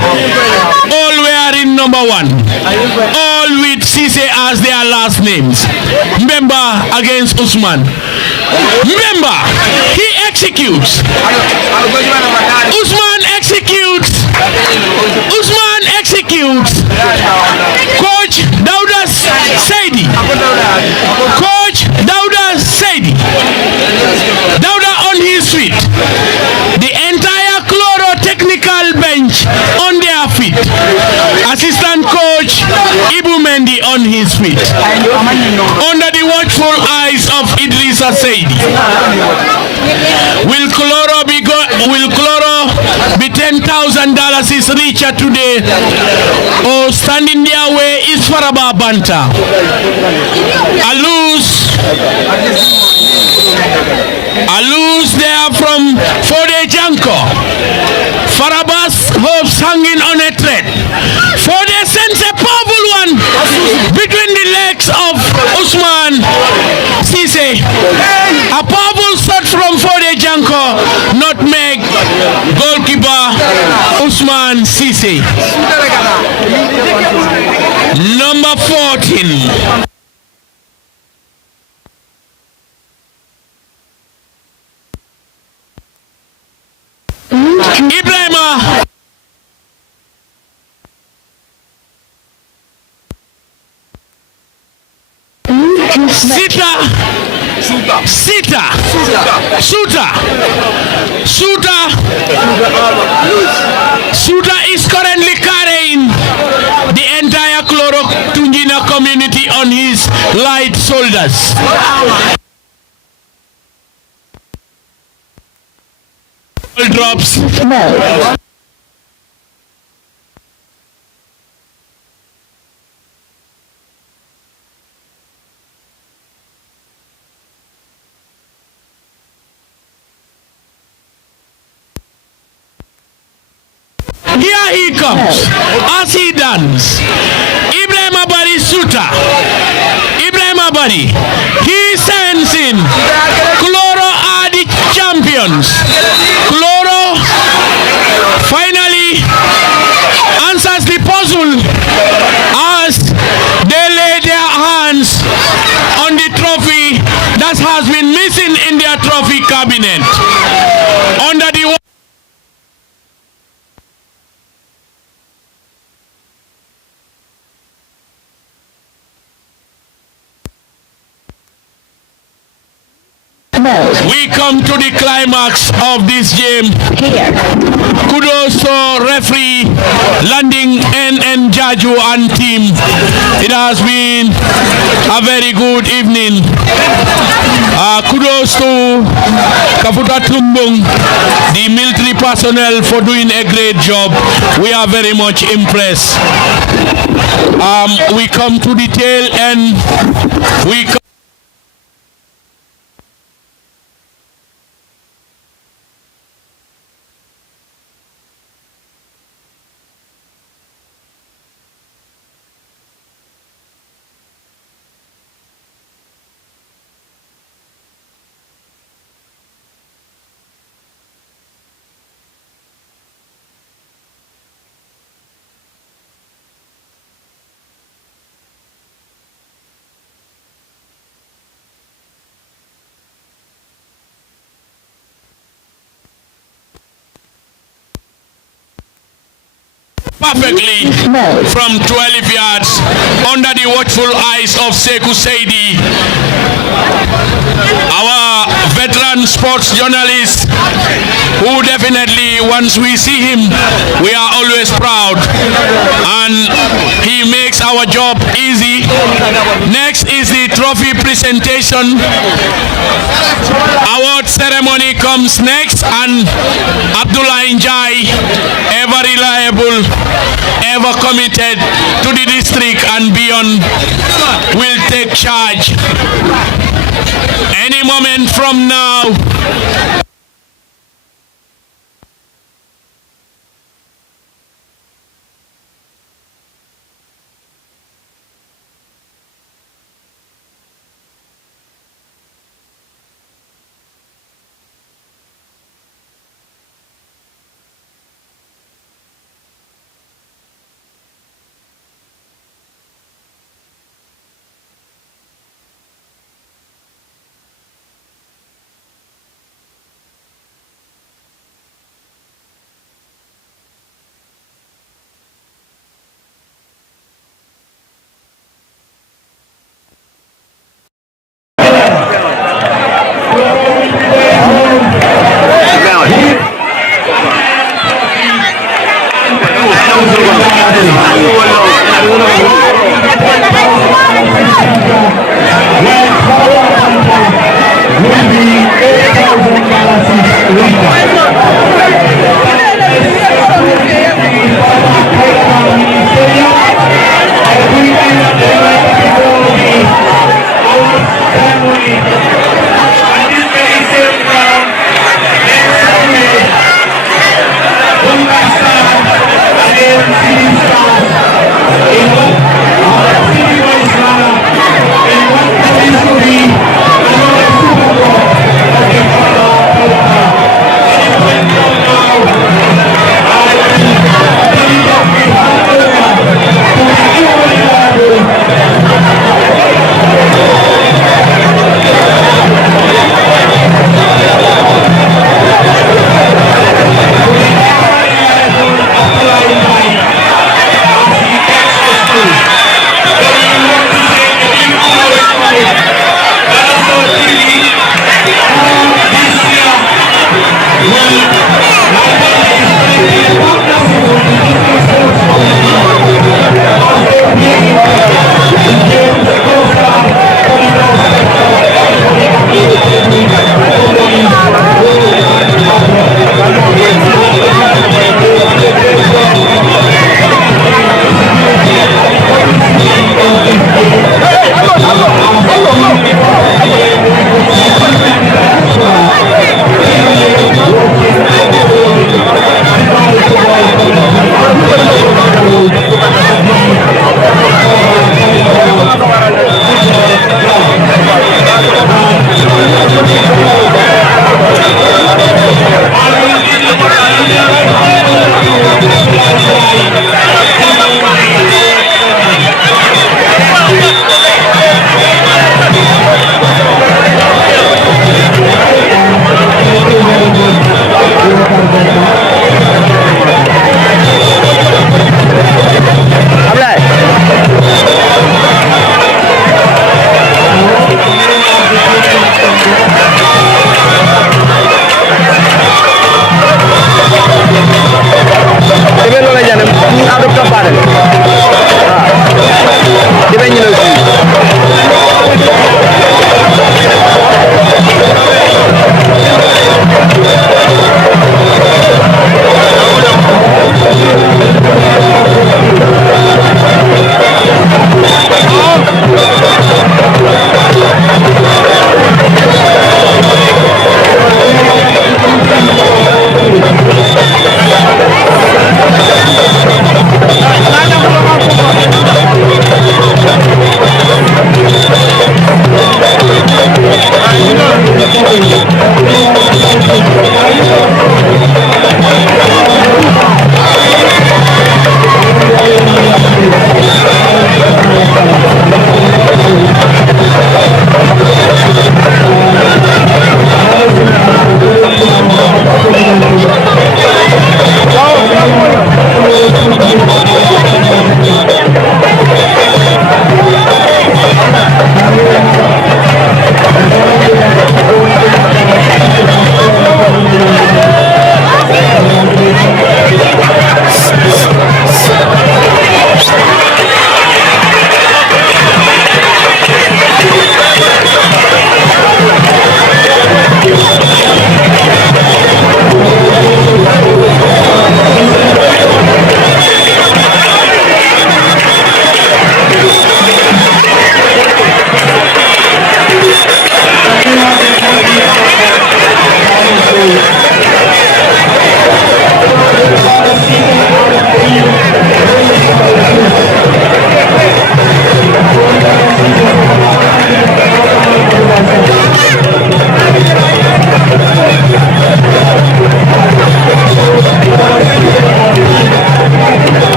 All wearing number 1. All with Sise as their last names. Member against Usman. Member, he executes. Usman executes. Usman executes. Coach Dauda Saidi. Coach Dauda Saidi. Dauda on his feet. The entire Cloro technical bench on their feet. Assistant coach Ibu Mendy on his feet. Under the watchful eyes of Idrissa Saidi. Will Cloro be $10,000 is richer today, or standing their way is Faraba Banta? A lose there from Fode Janko. Farabas hopes hanging on a thread. Fode sends a powerful one between the legs of Usman Sise. A powerful shot from Fode Janko, nutmeg goalkeeper Usman Sise. Number 14. Ibrahima Suta is currently carrying the entire Cloro Tunjina community on his light shoulders. Drops. Here he comes, as he dance. Ibrahim Abari Suta. Ibrahim Abari. He sends in. Cloro are the champions. Cloro finally answers the puzzle as they lay their hands on the trophy that has been missing in their trophy cabinet. Under the we come to the climax of this game. Kudos to referee Landing NN Jaju and team. It has been a very good evening. Kudos to Kafuta Tumbung, the military personnel, for doing a great job. We are very much impressed. We come to the tail end. perfectly from 12 yards under the watchful eyes of Sekou Seidi, our veteran sports journalist, who definitely, once we see him, we are always proud, and he makes our job easy. Next is the trophy presentation. Award ceremony comes next, and Abdullah Njai, ever reliable, ever committed to the district and beyond, will take charge. Any moment from now,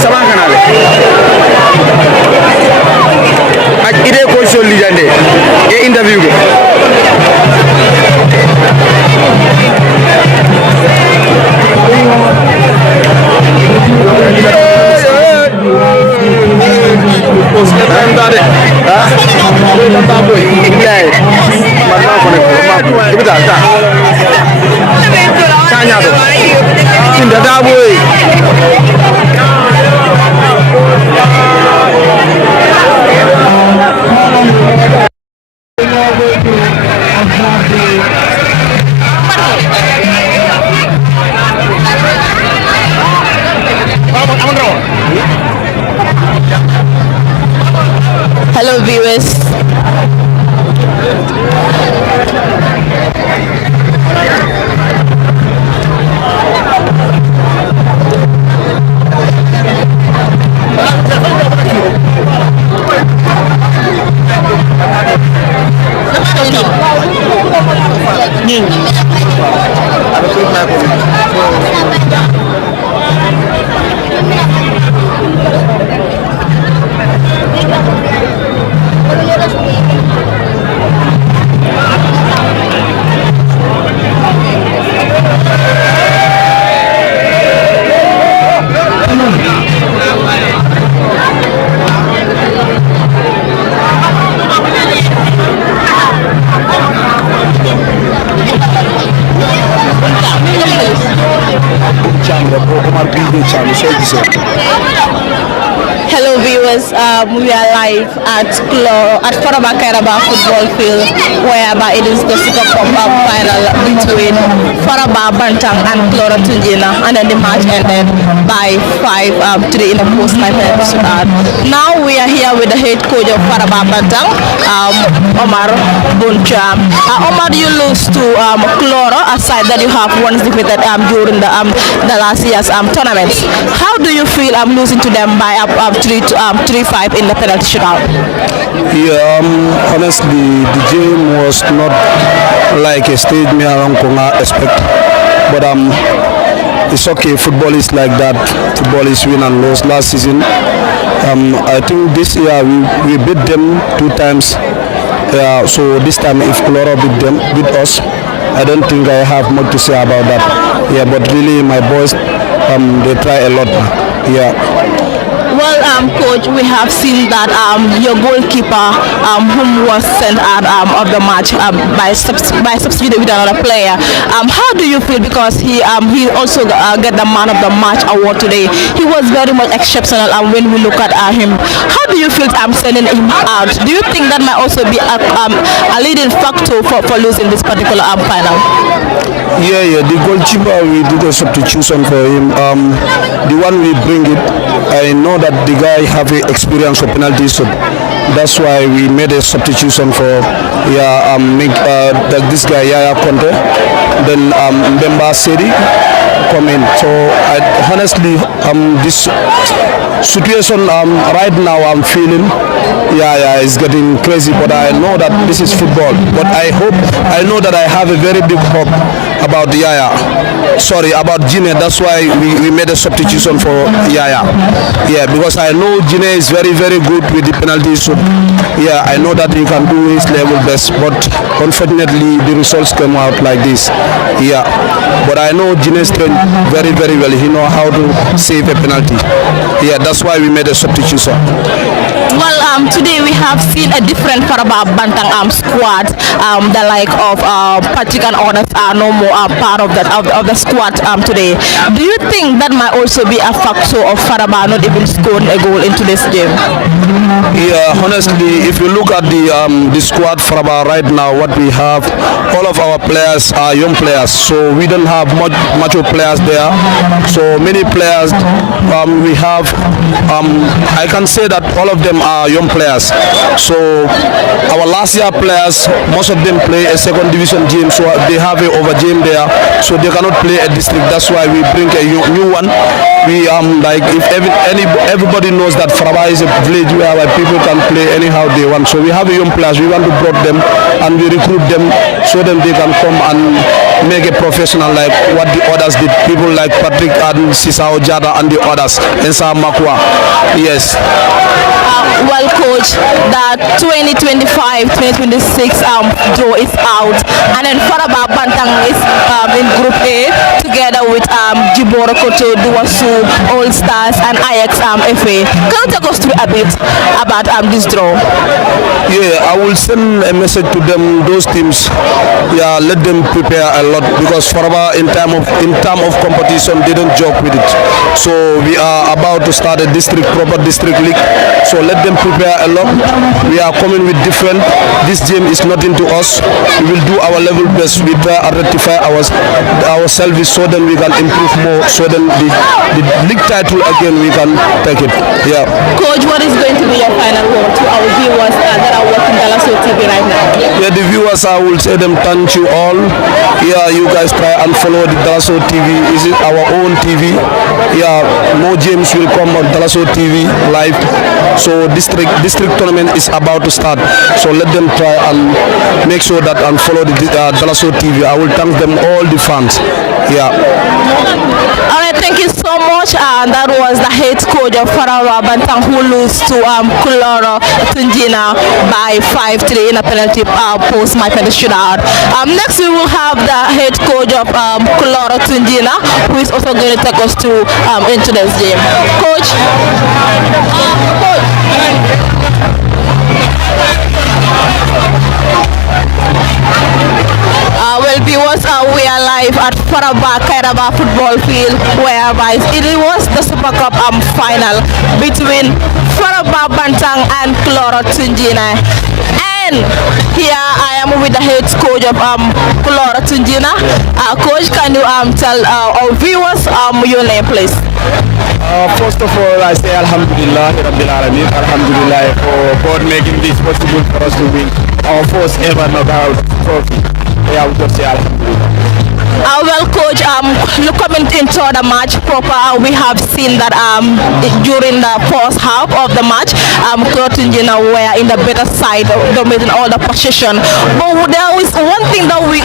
Sama kanale. Ak ide ko solli jande e interview go. Hello viewers. Hello viewers, we are live at Faraba Kairaba football field, whereby it is the Super Cup final between Faraba Bantang and Cloro Tunjina, and then the match ended by 5-3 in the post-match episode. Now we are here with the head coach of Faraba Bantang, Omar Buncha. Omar, you lose to Cloro, a side that you have once defeated during the last year's tournaments. How do you feel losing to them by 3-5 in the penalty shootout? Yeah, honestly, the game was not like a stage me around Konga expect, but it's okay. Football is like that. Football is win and lose. Last season, I think this year we beat them 2 times. So this time, if Cloro beat us, I don't think I have much to say about that. Yeah, but really, my boys, they try a lot. Yeah. Well, coach, we have seen that your goalkeeper, whom was sent out of the match by substitute with another player. How do you feel, because he also get the man of the match award today? He was very much exceptional, when we look at him. How do you feel sending him out? Do you think that might also be a leading factor for losing this particular final? Yeah, the goalkeeper, we did a substitution for him. The one we bring it, I know that the guy have a experience for penalties, so that's why we made a substitution for this guy Yaya Conte, then Mbemba Sedi come in. So honestly, this situation right now I'm feeling it's getting crazy, but I know that this is football. But I know that I have a very big hope about about Gine. That's why we made a substitution for Yaya. Yeah, because I know Gine is very, very good with the penalties. So yeah, I know that he can do his level best, but unfortunately the results came out like this. Yeah, but I know Gine's trained very, very well. He know how to save a penalty. Yeah, that's why we made a substitution. Well, today we have seen a different Faraba Bantang squad. The like of Patrick and others are no more part of the squad today. Do you think that might also be a factor of Faraba not even scoring a goal in today's game? Yeah, honestly, if you look at the squad Faraba right now, what we have, all of our players are young players, so we don't have much mature players there. So many players we have. I can say that all of them are young players. So our last year players, most of them play a second division team, so they have a over game there, so they cannot play a district. That's why we bring a new one we like if everybody knows that Faraba is a village where people can play anyhow they want. So we have young players. We want to brought them and we recruit them so then they can come and make a professional like what the others did. People like Patrick and Sisao Jada and the others in Makwa. Yes. Well, coach, the 2025-2026 draw is out, and then Faraba Bantang is in Group A together with Jiboro Koto, Duwasu, All Stars, and Ajax FA. Can you take us through a bit about this draw? Yeah, I will send a message to them, those teams. Yeah, let them prepare a lot because Faraba in term of competition didn't joke with it. So we are about to start a proper district league. So let them prepare a lot. We are coming with different. This game is nothing to us. We will do our level best. We try and rectify our service so then we can improve more. So then the league title again we can take it. Yeah. Coach, what is going to be your final word to our viewers that are watching Dalaso TV right now? Yeah, the viewers, I will say them thank you all. Yeah, you guys try and follow the Dalaso TV. Is it our own TV? Yeah, more games will come on Dalaso TV live. So district tournament is about to start. So let them try and make sure that and follow the Dalaso TV. I will thank them all the fans. Yeah. All right, thank you so much. That was the head coach of Faraba Bantang who lose to Kuloro Tunjina by 5-3 in a penalty post my penalty shootout. Next we will have the head coach of Kuloro Tunjina who is also going to take us to into this game. Coach. Well, viewers, we are live at Faraba Kairaba football field, whereby it was the Super Cup final between Faraba Bantang and Kuloro Tunjina. And here I am with the head coach of Kuloro Tunjina. Coach, can you tell our viewers your name, please? First of all, I say Alhamdulillah, Rabbil Alameen, Alhamdulillah for God making this possible for us to win our first ever knockout trophy. Yeah, we just say Alhamdulillah. Well, coach, coming into the match proper, we have seen that during the first half of the match, Tunjina were in the better side, dominating all the possession. But there was one thing that we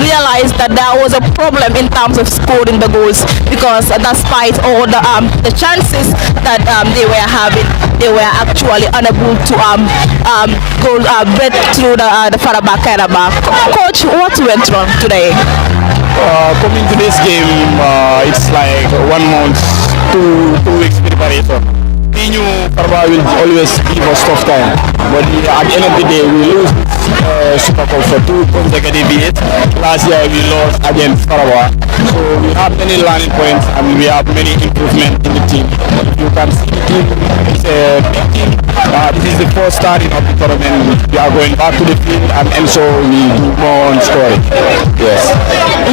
realized that there was a problem in terms of scoring the goals because despite all the chances that they were having, they were actually unable to go break through the Faraba Kairaba. Coach, what went wrong today? Coming to this game, it's like 1 month, 2 weeks preparation. We knew Faraba will always give us tough time, but at the end of the day, we lose Super Cup for 2 consecutive years. Last year we lost against Faraba, so we have many learning points and we have many improvements in the team. You can see the team is a big team. This is the first starting of the tournament. We are going back to the field and so we do more on scoring. Yes.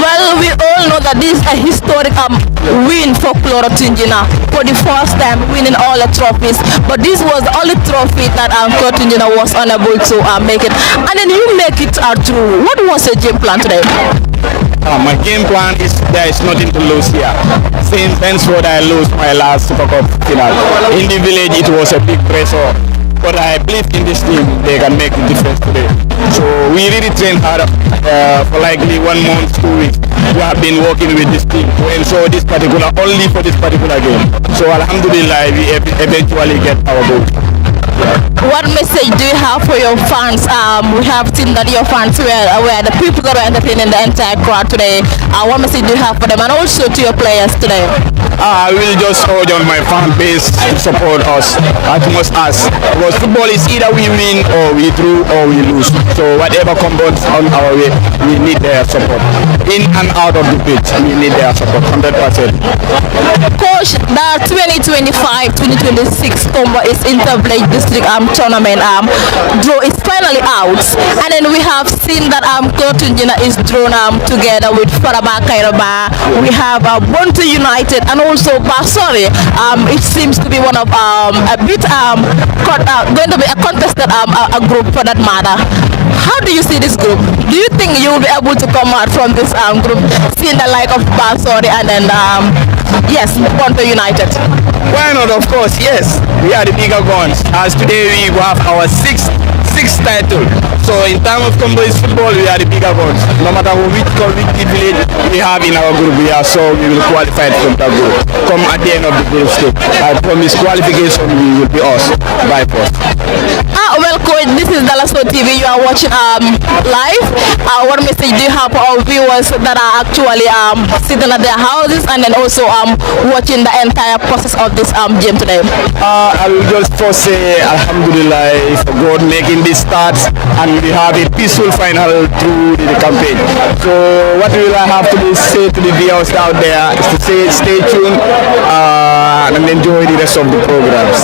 Well, we all know that this is a historic win for Kuloro Tunjina for the first time winning all the trophies, but this was the only trophy that Kuloro Tunjina was unable to make it. And then you make it through. What was your game plan today? My game plan is there is nothing to lose here. Since henceforth I lost my last Super Cup final. In the village it was a big pressure, but I believe in this team they can make the difference today. So we really trained hard for likely 1 month, 2 weeks. We have been working with this team to ensure this particular, only for this particular game. So Alhamdulillah we eventually get our goal. What message do you have for your fans? We have seen that your fans were the people that were entertaining the entire crowd today. What message do you have for them and also to your players today? I will just urge on my fan base to support us as much as because football is either we win or we draw or we lose. So whatever comes on our way, we need their support. In and out of the pitch, we need their support 100%. Coach, the 2025-2026 Kombo is Intervillage District tournament draw is finally out, and then we have seen that Kuloro Tunjina is drawn together with Faraba Kairaba. We have Bonto United and also Basori. It seems to be one of a bit going to be a contested a group for that matter. how do you see this group? Do you think you will be able to come out from this group, seeing the like of Basori and then yes, Kombo United? Why not? Of course, yes. We are the bigger guns. As today we have our sixth title. So in terms of Kombo's football, we are the bigger ones. No matter which village we have in our group, we will qualify from that group. Come at the end of the group stage. I promise qualification will be us by force. Well, coach, this is Dalaso TV. You are watching live. What message do you have for our viewers that are actually sitting at their houses and then also watching the entire process of this game today? I will just first say Alhamdulillah for God making this start, and we have a peaceful final through the campaign. So what will I have to say to the viewers out there is to say stay tuned and enjoy the rest of the programs.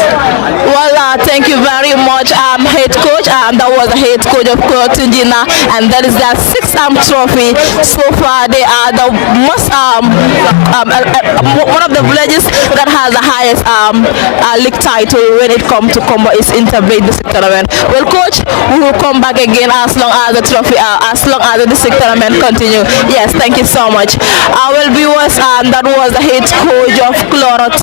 Well, thank you very much, head coach. That was the head coach of Tunjina, and that is their sixth trophy. So far, they are the most one of the villages that has the highest league title when it comes to Kombo is Interbreed District Tournament. Well, coach, we will come back again as long as the trophy, as long as the district tournament continue. Yes, thank you so much. Well, viewers, that was the head coach of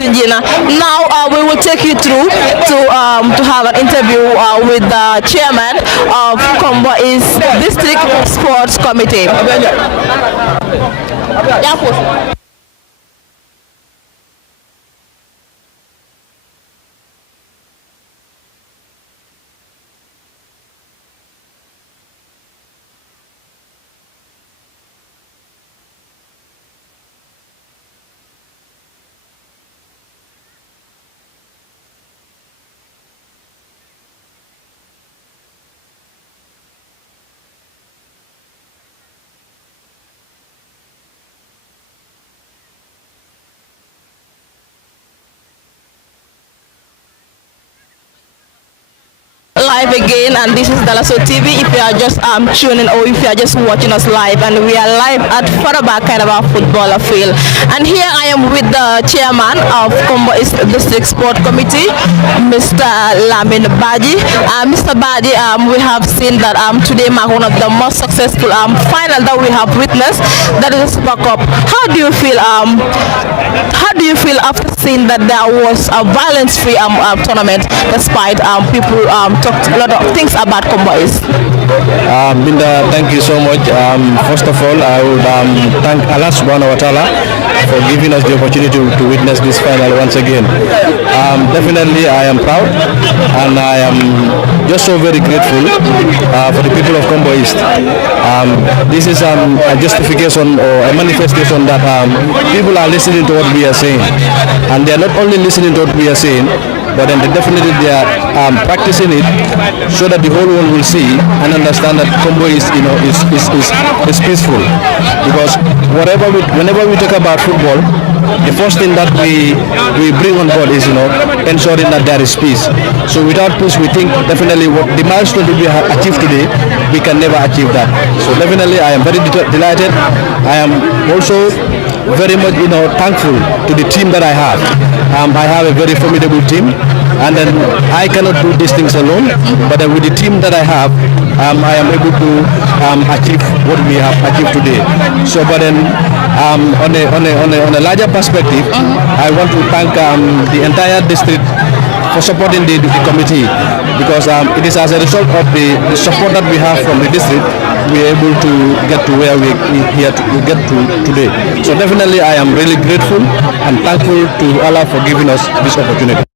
Tunjina. Now we will take you through to have an interview with the chairman of Kombo is District Sports Committee. Live again, and this is Dalaso TV. If you are just tuning or if you are just watching us live, and we are live at Faraba Kairaba football field, and here I am with the chairman of Kombo East District Sport Committee, Mr. Lamin Baji. Mr. Baji, we have seen that today marked one of the most successful final that we have witnessed, that is the Super Cup. How do you feel? How do you feel after seeing that there was a violence-free tournament, despite people talked a lot of things about Kombo East? Binda, thank you so much. First of all, I would thank Allah subhanahu wa ta'ala for giving us the opportunity to witness this final once again. Definitely I am proud, and I am just so very grateful for the people of Kombo East. This is a justification or a manifestation that people are listening to what we are saying, and they are not only listening to what we are saying, but then they are practicing it so that the whole world will see and understand that Kombo is peaceful. Because whenever we talk about football, the first thing that we bring on board is ensuring that there is peace. So without peace, we think definitely what the milestone that we have achieved today, we can never achieve that. So definitely I am very delighted. I am also very much thankful to the team that I have. I have a very formidable team, and then I cannot do these things alone, but with the team that I have, I am able to achieve what we have achieved today. So but then on a larger perspective, I want to thank the entire district for supporting the committee, because it is as a result of the support that we have from the district we are able to get to where we get to today. So definitely I am really grateful and thankful to Allah for giving us this opportunity.